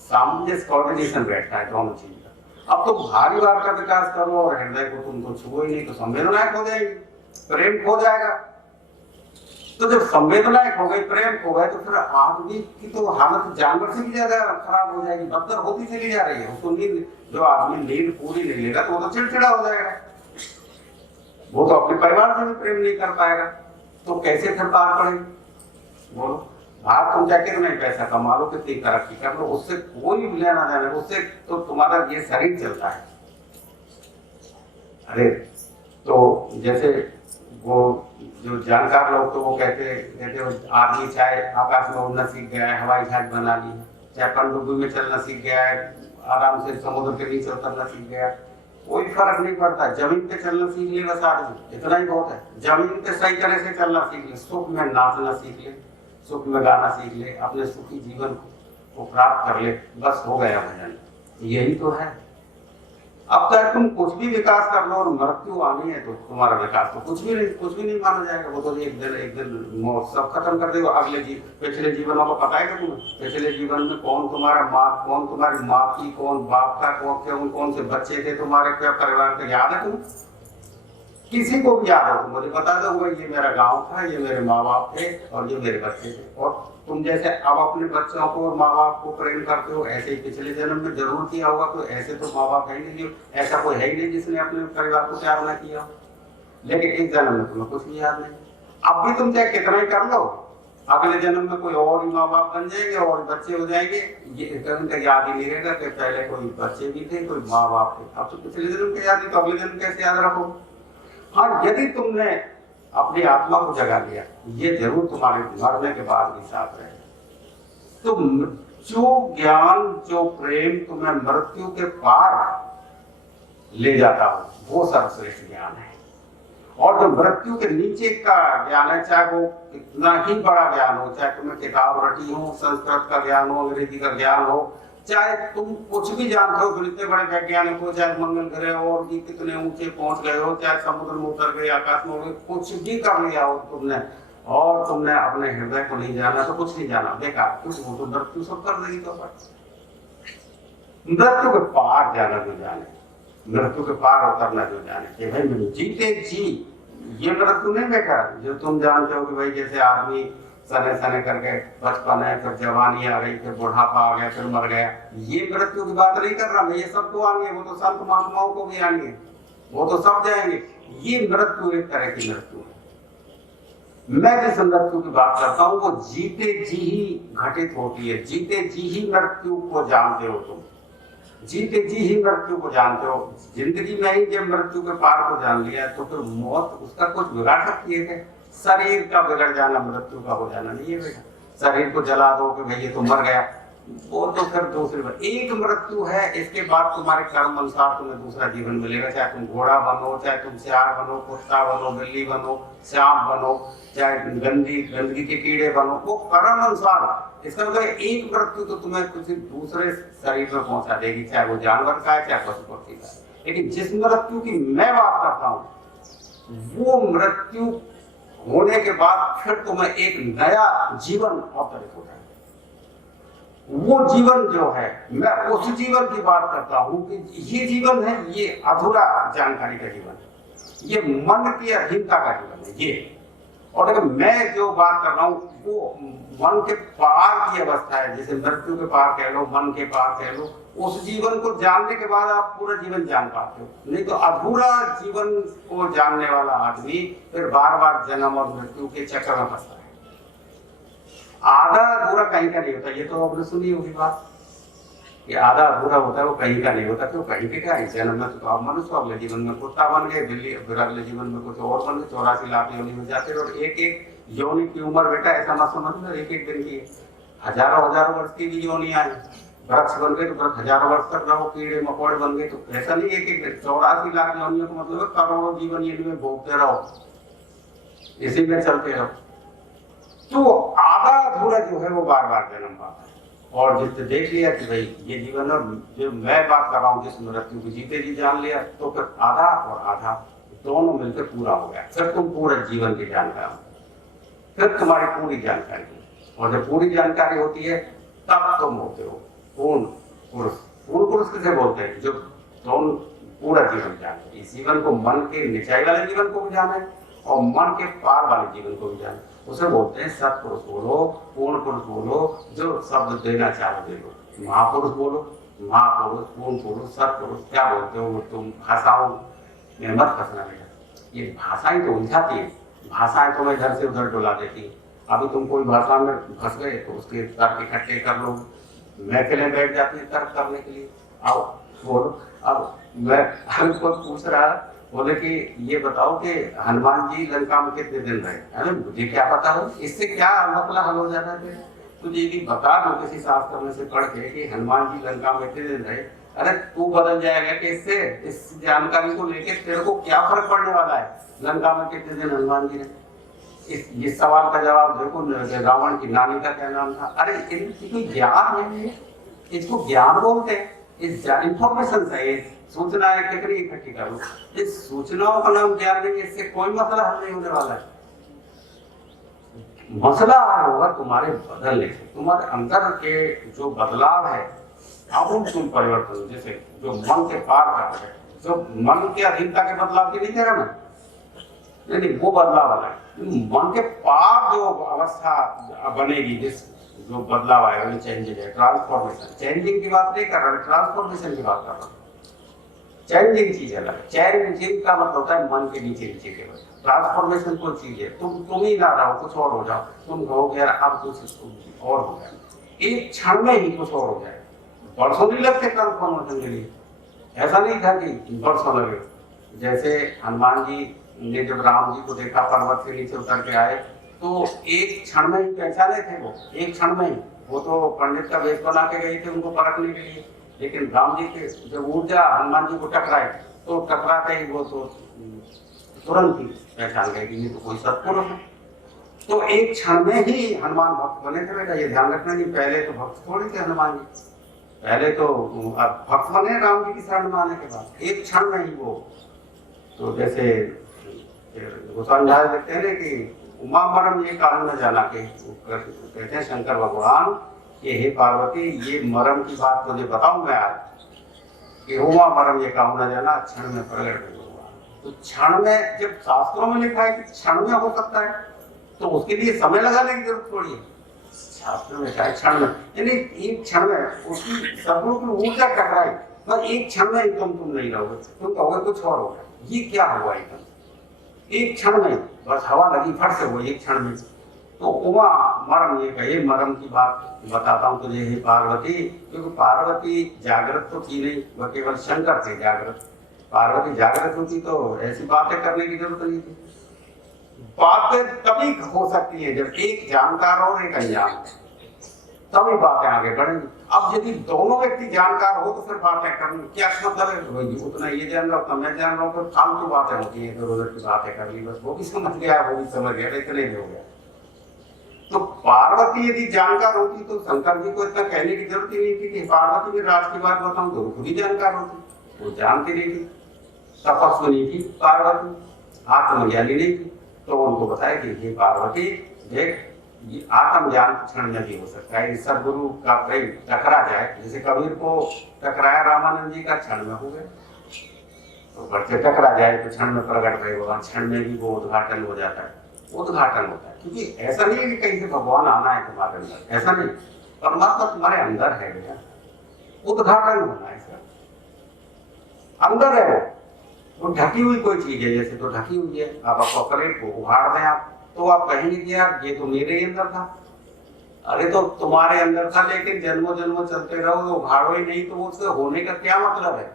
सामंजस्य कोऑर्डिनेशन बैठता है दोनों चीज का। अब तो भारी बार का विकास करो और हृदय को तुम तो छुओ ही नहीं, तो संवेदनाएं खो जाएगी, प्रेम खो जाएगा। तो जब संवेदनाएं खो गई, प्रेम खो गए, तो फिर आदमी की तो हालत जानवर से भी ज्यादा खराब हो जाएगी, बदतर होती चली जा रही है। उसको नींद, जो आदमी नींद पूरी नहीं लेगा तो वो तो चिड़चिड़ा हो जाएगा, वो तो अपने परिवार से भी प्रेम नहीं कर पाएगा, तो कैसे फिर पार पड़ेगी? बोलो, बाहर तुम जाके तो नहीं पैसा कमा लो, कितनी तरक्की कर लो, उससे कोई लेना देना, उससे तो तुम्हारा ये शरीर चलता है। अरे तो जैसे वो जो जानकार लोग तो वो कहते आदमी चाहे आकाश में उड़ना सीख गया है, हवाई जहाज बना ली, चाहे पनडुब्बी में चलना सीख गया है, आराम से समुद्र के नीचे उतरना सीख गया, कोई फर्क नहीं पड़ता। जमीन पे चलना सीख ले बस आदमी, इतना ही बहुत है। जमीन पे सही तरह से चलना सीख ले, सुख में नाचना सीख ले, सुख में गाना सीख ले, अपने सुखी जीवन को प्राप्त कर ले, बस हो गया भजन। यही तो है। अब चाहे तुम कुछ भी विकास कर लो और मृत्यु आनी है तो तुम्हारा विकास तो कुछ भी नहीं माना जाएगा। वो तो एक दिन मौत सब खत्म कर देगा। पिछले जीवनों को पता है कि तुम्हें पिछले जीवन में कौन तुम्हारा माँ, कौन तुम्हारी माँ की, कौन बाप का, कौन से बच्चे थे तुम्हारे, क्या परिवार का याद है तुम्हें? किसी को भी याद हो तो मुझे बता दो, भाई ये मेरा गांव था, ये मेरे माँ बाप थे और ये मेरे बच्चे थे। और तुम जैसे अब अपने बच्चों को और माँ बाप को प्रेम करते हो, ऐसे ही पिछले जन्म में जरूर किया होगा। तो ऐसे तो माँ बाप है ही नहीं, ऐसा कोई है ही नहीं जिसने अपने परिवार को प्यार न किया। लेकिन इस जन्म में तुम्हें कुछ भी याद नहीं। अब भी तुम चाहे कितना ही कर लो, अगले जन्म में कोई और ही माँ बाप बन जाएंगे और बच्चे हो जाएंगे, ये कभी तक याद ही नहीं रहेगा कि पहले कोई बच्चे भी थे, कोई माँ बाप थे। अब तो पिछले जन्म के याद नहीं, तो अगले जन्म कैसे याद रखो? हाँ, यदि तुमने अपनी आत्मा को जगा लिया, ये जरूर तुम्हारे मरने के बाद भी साथ रहे। तो जो ज्ञान, जो प्रेम तुम्हें मृत्यु के पार ले जाता हो, वो सर्वश्रेष्ठ ज्ञान है। और जो मृत्यु के नीचे का ज्ञान है, चाहे वो कितना ही बड़ा ज्ञान हो, चाहे तुम्हें किताब रटी हो, संस्कृत का ज्ञान हो, अंग्रेजी का ज्ञान हो, चाहे तुम कुछ भी जानते हो, इतने बड़े वैज्ञानिक हो, चाहे मंगल ग्रह और भी कितने ऊंचे पहुंच गए हो, चाहे समुद्र में उतर गए, आकाश में उड़ गए, कुछ भी कर लिया हो तुमने, और तुमने अपने हृदय को नहीं जाना, तो कुछ नहीं जाना, बेकार। क्योंकि वो तो मृत्यु सब कर देगी। तो मृत्यु के पार जाना जो जाने, मृत्यु के पार उतरना जो जाने, कि भाई मैं जीते जी, ये मृत्यु नहीं बेकार जो तुम जानते हो कि भाई जैसे आदमी सने करके बचपन है, फिर जवानी आ गई, फिर बुढ़ापा आ गया, फिर मर गया, ये मृत्यु की बात नहीं कर रहा मैं। ये सबको आनी है, वो तो संत महात्माओं को भी आनी है, वो तो सब जाएंगे। ये मृत्यु एक तरह की मृत्यु है। मैं जिस मृत्यु की बात करता हूँ वो जीते जी ही घटित होती है। जीते जी ही मृत्यु को जानते हो तुम, जीते जी ही मृत्यु को जानते हो। जिंदगी में ही जब मृत्यु के पार को जान लिया तो फिर मौत उसका कुछ बिगाड़ सकती है क्या? शरीर का बिगड़ जाना मृत्यु का हो जाना नहीं है बेटा। शरीर को जला दो कि भाई ये तो मर गया, वो तो फिर दूसरी बात। एक मृत्यु है, इसके बाद तुम्हारे कर्म अनुसार तुम्हें दूसरा जीवन मिलेगा। चाहे तुम घोड़ा बनो, चाहे तुम सियार बनो, कुत्ता बनो, बिल्ली बनो, सांप बनो, चाहे गंदगी के कीड़े बनो, वो कर्म अनुसार। इसका मतलब एक मृत्यु तो तुम्हें कुछ दूसरे शरीर में पहुंचा देगी, चाहे वो जानवर का है, चाहे पशु पक्षी का है। लेकिन जिस मृत्यु की मैं बात करता हूँ, वो मृत्यु होने के बाद फिर तुम्हें एक नया जीवन अवतरित होता है। वो जीवन जो है, मैं उस जीवन की बात करता हूँ कि ये जीवन है, ये अधूरा जानकारी का जीवन है, ये मन की अधीनता का जीवन है ये। और देखो मैं जो बात कर रहा हूँ वो मन के पार की अवस्था है, जैसे मृत्यु के पार कह लो, मन के पार कह लो। उस जीवन को जानने के बाद आप पूरा जीवन जान पाते हो, नहीं तो अधूरा जीवन को जानने वाला आदमी फिर बार बार जन्म और मृत्यु के चक्कर में फंसता है। आधा अधूरा कहीं का नहीं होता, ये तो आपने सुनी होगी बात, ये आधा अधूरा होता है वो कहीं का नहीं होता। क्यों? कहीं के क्या है, जन्म में तो आप मनुष्य, अगले जीवन में कुत्ता बन गए, दिल्ली, फिर अगले जीवन में कुछ और बन गए, 84 लाख योनि में जाते हैं। और एक एक योनि की उम्र बेटा ऐसा मत समझ लो एक एक दिन की, हजारों हजारों वर्ष की भी योनियां हैं। वृक्ष बन गए तो वृक्ष हजारों वर्ष तक रहो, कीड़े मकोड़े बन गए तो ऐसा नहीं एक एक दिन। 84 लाख योनियों का मतलब करोड़ों जीवन इनमें भोगते रहो, इसी में चलते रहो। तो आधा अधूरा जो है वो बार बार जन्म पाता है। और जिसने देख लिया कि भाई ये जीवन और जो मैं बात कर रहा हूँ जिस मृत्यु को जीते जी जान लिया, तो फिर आधा और आधा दोनों मिलकर पूरा हो गया। फिर तुम पूरे जीवन की जानकार हो, फिर तुम्हारी पूरी जानकारी। और जब पूरी जानकारी होती है तब तुम होते हो पूर्ण पुरुष। पूर्ण पुरुष किसे बोलते हैं? जो तुम पूरा जीवन जाने, इस जीवन को, मन के निचाई वाले जीवन को भी जाने और मन के पार वाले जीवन को भी जाने, उसे बोलते हैं सत्पुरुष बोलो, पूर्ण पुरुष बोलो, जो शब्द देना चाहो दे लो। महापुरुष बोलो, महापुरुष, पूर्ण पुरुष, सत्पुरुष, क्या बोलते हो तुम? भाषाओं में मत फंसना बेटा, ये भाषाएं तो उलझाती है, भाषाएं तुम्हें इधर से उधर डुला देती। अभी तुम कोई भाषा में फंस गए तो उसके तर्क इकट्ठे कर लो, महफिलें बैठ जाती है तर्क करने के लिए, आओ बोलो। अब मैं कोई पूछ रहा, बोले कि ये बताओ कि हनुमान जी लंका में कितने दिन रहे? अरे मुझे क्या पता हो, इससे क्या मसला हल हो जाता है? तुझे यदि बता दो किसी शास्त्र में से पढ़ के कि हनुमान जी लंका में कितने दिन रहे, अरे तू बदल जाएगा कि इससे, इस जानकारी को लेके तेरे को क्या फर्क पड़ने वाला है लंका में कितने दिन हनुमान जी रहे? इस सवाल का जवाब देखो, रावण की नानी का क्या नाम था? अरे इनकी ज्ञान है, इसको ज्ञान बोलते हैं, इस इंफॉर्मेशन है, सूचना है, कितनी इकट्ठी करो। इस सूचनाओं का नाम ज्ञान नहीं, इससे कोई मसला हल नहीं होने वाला है। मसला होगा तुम्हारे बदलने से, तुम्हारे अंदर के जो बदलाव है, आमूल परिवर्तन, जैसे जो मन के पार का है, जो मन के अधीनता के बदलाव की नहीं कह रहा मैं, नहीं वो बदलाव वाला है। मन के पार जो अवस्था बनेगी, जिस जो बदलाव आएगा, वो चेंजिंग है, ट्रांसफॉर्मेशन। चेंजिंग की बात नहीं कर रहा, ट्रांसफॉर्मेशन की बात कर रहा हूँ। चेंजिंग चीज अलग है, चेंजिंग का मतलब होता है मन के नीचे नीचे के बस। ट्रांसफॉर्मेशन कोई चीज है, तुम ही ना रहो, कुछ और हो जाओ, तुम कहोगे यार अब कुछ और हो गया, एक क्षण में ही कुछ और हो जाए। बरसों नहीं लगते ट्रांसफॉर्मेशन के लिए, ऐसा नहीं था कि बरसों लगे। जैसे हनुमान जी ने जब राम जी को देखा, पर्वत से नीचे उतर के आए, तो एक क्षण में ही पहचाने थे वो, एक क्षण में ही। वो तो पंडित का वेश बना के गए थे उनको परखने के लिए, लेकिन राम जी के जब ऊर्जा हनुमान जी को टकराए, तो टकराते ही वो तो तुरंत ही पहचान गए कि ये तो कोई सत्पुरुष है। तो एक क्षण में ही हनुमान भक्त बने थे बेटा, ये ध्यान रखना। नहीं पहले तो भक्त थोड़े थे हनुमान जी, पहले तो भक्त बने राम जी की शरण में आने के बाद, एक क्षण में ही वो। तो जैसे गोस्वामी महाराज देखते हैं कि उमा मरम ये कारण न जाना के, कहते हैं शंकर भगवान कि हे पार्वती, ये मरम की बात मुझे बताऊं मैं आज, कि उमा मरम ये काम न जाना, क्षण में प्रकट भगवान। तो क्षण में, जब शास्त्रों में लिखा है कि क्षण में हो सकता है, तो उसके लिए समय लगाने की जरूरत थोड़ी है। शास्त्र में क्या है, क्षण में, यानी एक क्षण में उसकी सदगुरु की ऊर्जा टकराई, बस एक क्षण में ही तुम नहीं रहोगे, तुम कहोगे कुछ और होगा। ये क्या हुआ एकदम एक क्षण में, बस हवा लगी फट से हुआ एक क्षण में। तो उमा मरम ये कहे, मरम की बात बताता हूँ तुझे हे पार्वती, क्योंकि पार्वती जागृत तो थी नहीं, वह केवल शंकर थे जागृत। पार्वती जागृत होती तो ऐसी बातें करने की जरूरत नहीं थी। बातें तभी हो सकती है जब एक जानकार और एक अनजान, तभी बातें आगे बढ़ेंगी। अब यदि दोनों व्यक्ति जानकार हो तो फिर बातें करनी क्या मतलब है, उतना ये जान रहा उतना मैं जान रहा हूँ, फिर फालतू बातें होती है, इधर उधर की बातें कर ली, बस वो भी समझ गया वो भी समझ गया, इतने में हो गया। तो पार्वती यदि जानकार होती तो शंकर जी को इतना कहने की जरूरत ही नहीं थी कि पार्वती में राज की बात बताऊं, तो खुद ही जानकार होती, वो जानती नहीं थी, तपस्विनी थी पार्वती, आत्मज्ञानी नहीं थी। तो उनको बताया कि हे पार्वती देख, ये आत्मज्ञान क्षण में भी हो सकता है, सदगुरु का प्रेम टकरा जाए, जैसे कबीर को टकराया रामानंद जी का, क्षण में हो गए। तो बच्चे टकरा जाए तो क्षण में प्रकट रहे भगवान, क्षण में ही वो उद्घाटन हो जाता है। उद्घाटन होता है। क्योंकि ऐसा नहीं है कि कहीं से भगवान आना है तुम्हारे अंदर, ऐसा नहीं, परमात्मा तुम्हारे अंदर है भैया, उद्घाटन होना है इसका, अंदर है वो ढकी हुई कोई चीज है, जैसे तो ढकी हुई है, आप प्लेट को उखाड़ दें आप, तो आप कहेंगे कि यार ये तो मेरे ही अंदर था। अरे तो तुम्हारे अंदर था, लेकिन जन्मों जन्मों चलते रहो तो उखाड़ो ही नहीं, तो वो उसके होने का क्या मतलब है?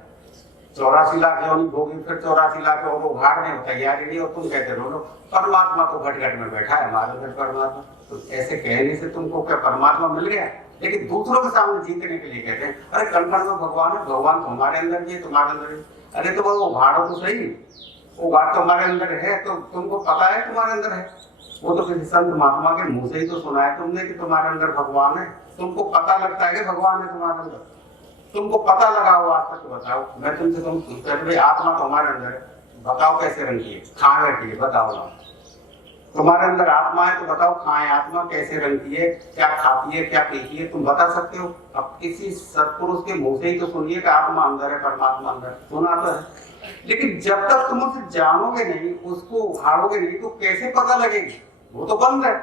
84 लाख योनि भोगी, फिर 84 लाख और उखाड़ने में तैयारी नहीं, और तुम कहते रहो परमात्मा तो घट घट में बैठा है हमारे अंदर परमात्मा। तो ऐसे कहने से तुमको क्या परमात्मा मिल गया? लेकिन दूसरों के सामने जीतने के लिए कहते हैं अरे कण-कण में भगवान है, भगवान तुम्हारे अंदर भी है, तुम्हारे अंदर भी। अरे तो वो उखाड़ो तो सही, वो बात तुम्हारे अंदर है, तो तुमको पता है तुम्हारे अंदर है। वो तो किसी संत महात्मा के मुंह से ही तो सुना है तुमने कि तुम्हारे अंदर भगवान है। तुमको पता लगता है कि भगवान है तुम्हारे अंदर? तुमको पता लगा हो आज तक? बताओ, मैं तुमसे पूछता हूं भाई आत्मा तुम्हारे अंदर है, बताओ कैसे रंग की है, कहाँ बैठी है, बताओ ना। तुम्हारे अंदर आत्मा है तो बताओ कहाँ है आत्मा, कैसे रंग की है, क्या खाती है, क्या पीती है, तुम बता सकते हो? अब किसी सत्पुरुष के मुंह से ही तो सुनिए कि आत्मा अंदर है, परमात्मा अंदर, सुना तो है। लेकिन जब तक तुम उसे जानोगे नहीं, उसको उखाड़ोगे नहीं, तो कैसे पता लगेगी? वो तो बंद है,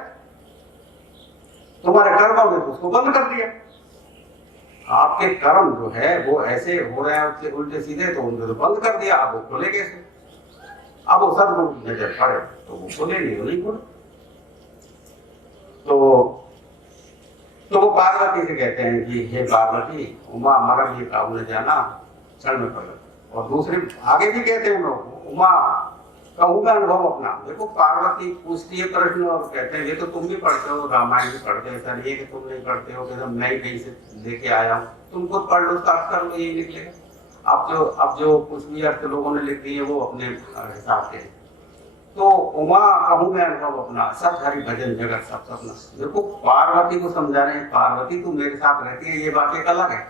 तुम्हारे कर्मों ने तो उसको बंद कर दिया। आपके कर्म जो है वो ऐसे हो रहे हैं उल्टे सीधे, तो उनको तो बंद कर दिया, अब वो खुले कैसे? अब वो सदगुरु की नजर पड़े तो वो खुले, नहीं खुले। तो वो पार्वती से कहते हैं कि हे पार्वती, उमा मरम ये काबू ने जाना क्षण में पड़। और दूसरे आगे भी कहते हैं लोग, उमा कहूंगा अनुभव अपना। देखो पार्वती पूछती है प्रश्न और कहते हैं ये तो तुम भी पढ़ते हो, रामायण भी पढ़ते हो, ऐसा नहीं है कि तुम नहीं पढ़ते हो, कि मैं कहीं से लेके आया हूँ, तुम खुद पढ़ लो, साफ कर लो, यही निकलेगा। अब जो कुछ भी अर्थ लोगों ने लिख दिए वो अपने हिसाब से। तो उमा कहूँ मैं अनुभव अपना, सत हरि भजन जगत सब सपना। देखो पार्वती को समझा रहे हैं, पार्वती तू मेरे साथ रहती है, ये बात एक अलग है।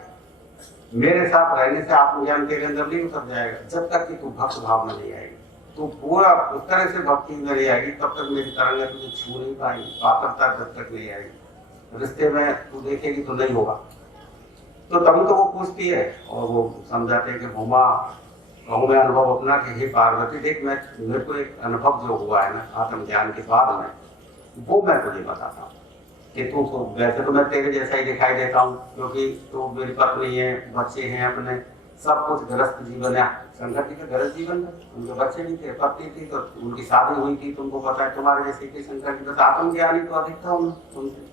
मेरे साथ रहने से आत्मज्ञान तेरे अंदर नहीं उतर जाएगा जब तक कि तू भक्त भाव में नहीं आएगी। तो पूरा उस तरह से भक्ति में नहीं आएगी तब तक मेरी तरंगा तुझे छू नहीं पाएगी, पात्रता जब तक नहीं आएगी, रिश्ते में तू देखेगी तो नहीं होगा। तो तभी तो वो पूछती है और वो समझाते हैं कि भूमा कहूँ मैं अनुभव अपना कि हे पार्वती देख, मेरे को एक अनुभव जो हुआ है ना आत्मज्ञान के बाद में, वो मैं तुझे बताता हूँ कि तू तो वैसे तो मैं तेरे जैसा ही दिखाई देता हूँ, क्योंकि तू मेरी पत्नी है, बच्चे हैं अपने, सब कुछ गृहस्थ जीवन है। शंकर जी का गृहस्थ जीवन है, उनके बच्चे भी थे, पत्नी थी, तो उनकी शादी हुई थी, तुमको पता है तुम्हारे जैसे कि शंकर जी बस आत्मज्ञानी तो अधिक था उनसे।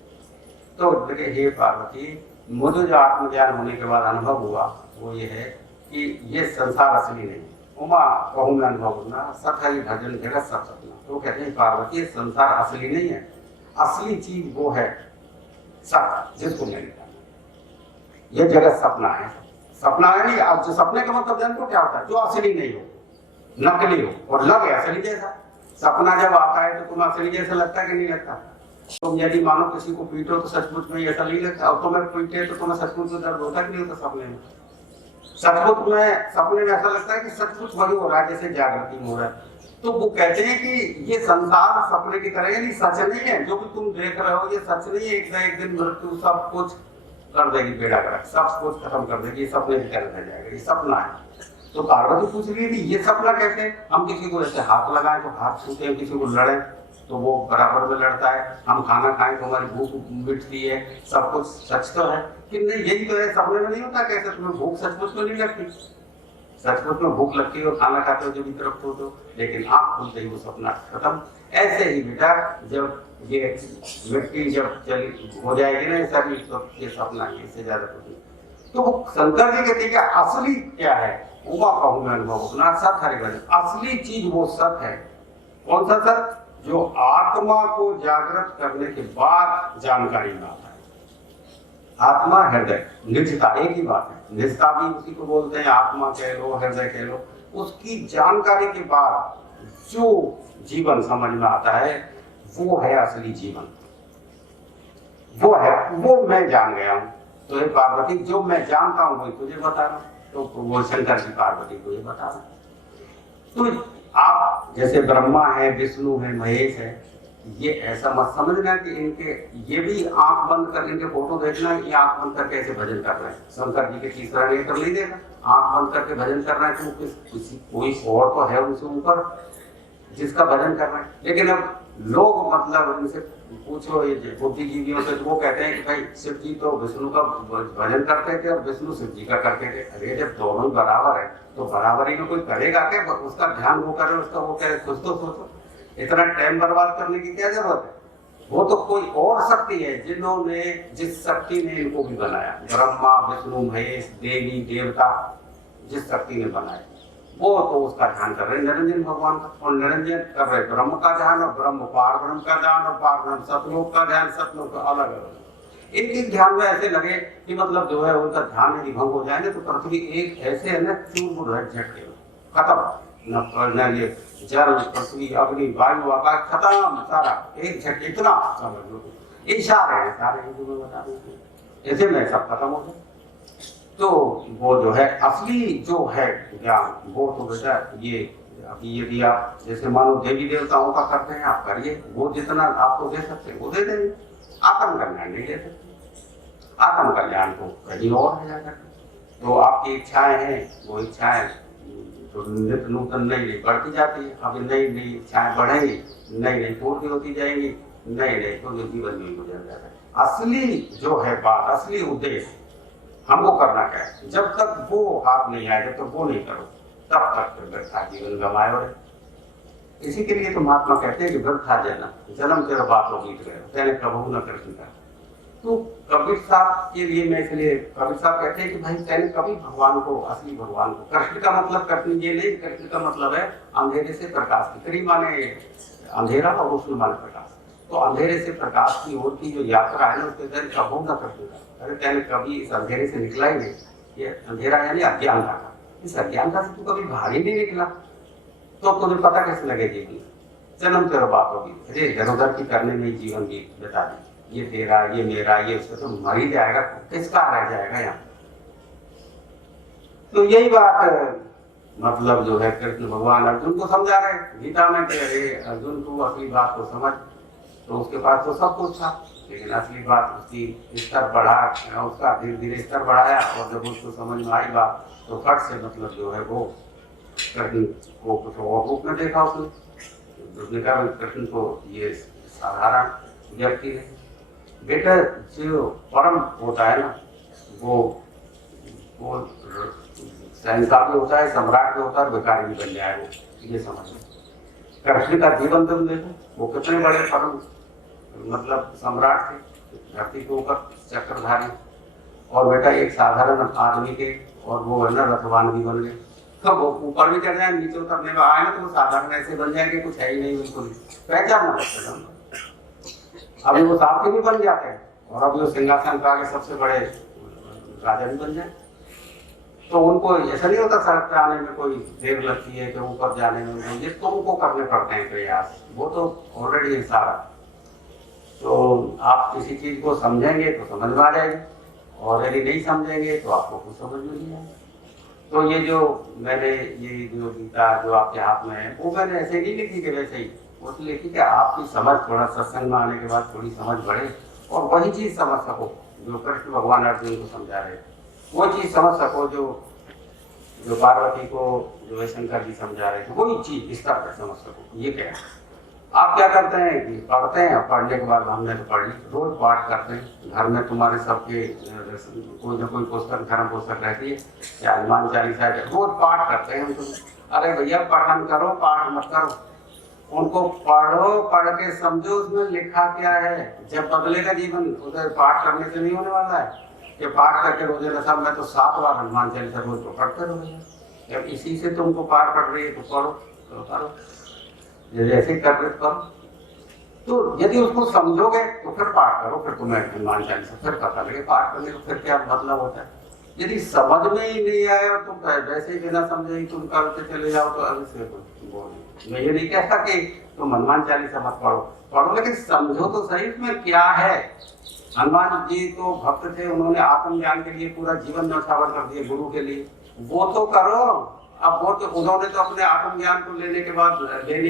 तो देखिए हे पार्वती, मुझे जो आत्मज्ञान होने के बाद अनुभव हुआ वो ये है कि ये संसार असली नहीं। उमा कहूँ मैं अनुभव होना, सत हरि भजन जगत सब सपना। तो कहते हैं पार्वती ये संसार असली नहीं है, असली चीज वो है सत्य जिसको मैंने जाना, ये जगत सपना है। सपना है नहीं, अब जो सपने का मतलब जानते क्या होता है? जो असली नहीं हो, नकली हो और लगे असली जैसा। सपना जब आता है तो तुम्हें असली जैसा लगता है कि नहीं लगता? तुम यदि मानो किसी को पीटो तो सचमुच में ऐसा नहीं लगता, और तुम्हें पीटे तो तुम्हें सचमुच में दर्द होता कि नहीं होता? सपने में सचमुच में, सपने में ऐसा लगता है कि सचमुच वही हो रहा है जैसे जागृति में हो रहा है। तो वो कहते हैं कि ये संसार सपने की तरह नहीं, सच नहीं है। जो भी तुम देख रहे हो ये सच नहीं है। एक दिन मृत्यु सब कुछ कर देगी, बेड़ा गर्क सब कुछ खत्म कर देगी, ये सपने की तरह रह जाएगा, ये सपना है। तो पार्वती पूछ रही थी ये सपना कैसे? हम किसी को ऐसे हाथ लगाएं तो हाथ छूते हैं, किसी को लड़े तो वो बराबर में लड़ता है, हम खाना खाएं तो हमारी भूख मिटती है, सब कुछ सच तो है कि नहीं? यही तो है, सपने में नहीं होता। कैसे तुम्हें भूख सचमुच में नहीं लगती? सचमुच में भूख लगती है और खाना खाते हो जब तरफ तो, लेकिन आँख खुलते ही वो सपना खत्म। ऐसे ही बेटा जब ये मिट्टी जब चली हो जाएगी ना शरीर, तो ये सपना इससे ज्यादा कुछ नहीं। तो वो शंकर जी कहते हैं असली क्या है? उमा कहूँ मैं अनुभव अपना, सत हरि भजन। असली चीज वो सत है। कौन सा सत? जो आत्मा को जागृत करने के बाद जानकारी में आता है। आत्मा हृदय निजता एक ही बात है, निजता भी उसी को बोलते हैं, आत्मा कह लो हृदय कह लो। उसकी जानकारी के बाद जो जीवन समझ में आता है वो है असली जीवन, वो है, वो मैं जान गया हूँ। तो ये पार्वती जो मैं जानता हूँ वही तुझे बता रहा हूँ। तो वो शंकर जी पार्वती को ये बता रहा हूँ। तो आप जैसे ब्रह्मा है, विष्णु है, महेश है, ये ऐसा मत समझना कि इनके ये भी आंख बंद कर इनके फोटो देखना, ये आंख बंद करके ऐसे भजन कर रहे हैं। शंकर जी के तीसरा नेत्र नहीं देखा, आंख बंद करके भजन कर रहे हैं। तो कोई और तो है उनसे ऊपर जिसका भजन कर रहे हैं। लेकिन अब लोग मतलब इनसे पूछो ये बुद्धिजीवियों से, तो वो कहते हैं कि भाई शिव जी तो विष्णु का भजन करते थे और विष्णु शिव जी का करते थे। अरे जब दोनों ही बराबर है तो बराबरी में कोई करेगा क्या? उसका ध्यान वो करे, उसका वो करे, कुछ तो सोचो। इतना टाइम बर्बाद करने की क्या जरूरत है? वो तो कोई और शक्ति है जिन्होंने, जिस शक्ति ने इनको भी बनाया, ब्रह्मा विष्णु महेश देवी देवता, जिस शक्ति ने बनाया वो तो उसका ध्यान कर रहे निरंजन भगवान का, और निरंजन कर रहे ब्रह्म का ध्यान, और ब्रह्म पार ब्रह्म का ध्यान, और पार ब्रह्म सतलोक का ध्यान, सतलोक का अलग अलग। एक एक ध्यान में ऐसे लगे कि मतलब जो है उनका ध्यान यदि भंग हो जाए ना तो पृथ्वी एक ऐसे है ना चूर है झटके खत्म, न ये जल पृथ्वी अग्नि वायु आकाश खत्म सारा एक झटके, इतना समझ लो इशारे हैं सारे हिंदू में बता दें ऐसे में सब खत्म हो जाए। तो वो जो है असली जो है ज्ञान वो तो बेटा ये अभी यदि आप जैसे मानो देवी देवताओं का करते हैं आप करिए, वो जितना आपको दे सकते हैं वो दे देंगे। आत्म का ज्ञान नहीं दे सकते, आत्म का ज्ञान तो कहीं और है जाकर। तो आपकी इच्छाएं हैं, वो इच्छाएं तो नित्य नूतन नई नई बढ़ती जाती है। अभी नई नई इच्छाएं बढ़ेंगी, नई नई पूर्ति होती जाएंगी, नई नई तो जीवन में गुजर जाता है। असली जो है बात, असली उद्देश्य हमको करना क्या है, जब तक वो हाथ नहीं आए, जब तक वो नहीं करो तब तक व्यर्था जीवन गंवाए हो। इसी के लिए तो महात्मा कहते हैं कि व्यर्था जन्म तेरा बातों बीत गए तेने कबहू न कृष्ण का। तो कबीर साहब के लिए मैं इसलिए कबीर साहब कहते हैं कि भाई तेने कभी भगवान को, असली भगवान को, कृष्ण का मतलब कृष्ण ये नहीं, कृष्ण का मतलब है अंधेरे से प्रकाश की, करीब माने अंधेरा और उसमें माने प्रकाश। तो अंधेरे से प्रकाश की ओर की जो यात्रा है ना उसके तेने कबहू न कृष्ण का। अरे तेने कभी इस अंधेरे से निकला ही नहीं, ये अंधेरा यानी अज्ञानता का, इस अज्ञानता से तू कभी बाहर ही नहीं निकला तो तुझे पता कैसे लगे जीवन जन्म तेरा बात होगी। अरे इधर उधर की करने में जीवन भी बता दी, ये तेरा ये मेरा ये उसका, तो मर ही जाएगा, किसका रह जाएगा यहाँ। तो यही बात मतलब जो है कृष्ण भगवान अर्जुन को समझा रहे गीता में कि अरे अर्जुन तू असली बात को समझ। तो उसके पास तो सब कुछ था लेकिन असली बात उसकी स्तर बढ़ा, उसका धीरे धीरे स्तर बढ़ाया और जब उसको समझ में आई बात तो फट से मतलब जो है वो कृष्ण को कुछ और रूप में देखा उसने कहा कृष्ण को ये साधारण व्यक्ति है बेटा, जो परम होता है ना वो शहंशाह भी होता है, सम्राट भी होता है, भिखारी भी बन जाए वो, ये समझ लो। कृष्ण का जीवन तुम देखो, वो कितने बड़े परम मतलब सम्राट थे, धरती के ऊपर चक्रधारी, और बेटा एक साधारण आदमी के और वो है ना रथवान भी बन गए। तो वो ऊपर भी चढ़ जाए नीचे उतरने में आए ना तो वो साधारण ऐसे बन जाएंगे, कुछ है ही नहीं बिल्कुल पहचान ना लगता। अभी वो साथी भी बन जाते हैं और अभी वो सिंहासन पर आगे सबसे बड़े राजा भी बन जाए। तो उनको ऐसा नहीं होता सड़क पे आने में कोई देर लगती है कि ऊपर जाने में, ये तो उनको करने पड़ते हैं प्रयास, वो तो ऑलरेडी सारा। तो आप किसी चीज को समझेंगे तो समझ में आ जाएगी और यदि नहीं समझेंगे तो आपको कुछ समझ में नहीं आएगा। तो ये जो मैंने ये जो गीता जो आपके हाथ में है वो मैंने ऐसे नहीं लिखी कि वैसे ही, वो लिखी कि आपकी समझ थोड़ा सत्संग में आने के बाद थोड़ी समझ बढ़े और वही चीज समझ सको जो कृष्ण भगवान अर्जुन को समझा रहे, वो चीज समझ सको जो पार्वती को जो है शंकर जी समझा रहे थे, वही चीज इस तरह समझ सको। ये क्या है, आप क्या करते हैं कि पढ़ते हैं, पढ़ने के बाद हमने तो पढ़ ली, रोज पाठ करते हैं घर में, तुम्हारे सबके कोई ना कोई पुस्तक धर्म पुस्तक रहती है या हनुमान चालीसा, रोज पाठ करते हैं। तो अरे भैया पठन करो, पाठ मत करो, उनको पढ़ो, पढ़ के समझो उसमें लिखा क्या है। जब बदलेगा जीवन उधर पाठ करने से नहीं होने वाला है कि पाठ करके रोजे साहब मैं तो 7 बार हनुमान चालीसा रोज तो पढ़ते रहो। जब इसी से तुमको पार पड़ रही है तो पढ़ो, तो करो, जैसे कर रहे करो। तो यदि उसको समझोगे तो फिर पाठ करो, फिर तुम्हें हनुमान चालीसा फिर पता लगे पाठ करने का फिर क्या मतलब होता है। यदि समझ में ही नहीं आया तो वैसे ही बिना समझे ही तुम करते चले जाओ तो अभी से मैं ये नहीं कहता कि तुम हनुमान चालीसा मत पढ़ो लेकिन समझो तो सही उसमें क्या है। हनुमान जी तो भक्त थे, उन्होंने आत्मज्ञान के लिए पूरा जीवन न्यौछावर कर दिया गुरु के लिए, वो तो करो। अब वो तो उन्होंने तो अपने आत्मज्ञान को लेने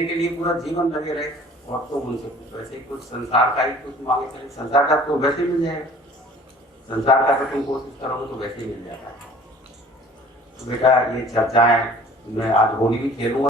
के लिए पूरा जीवन लगे रहे और तुम उनसे वैसे ही कुछ संसार का ही कुछ मांगे चले, संसार का तो वैसे ही मिल जाएगा, संसार का तुम कोशिश करोगे तो वैसे ही मिल जाता है। तो बेटा ये चर्चाएं मैं आज होली भी खेलूंगा।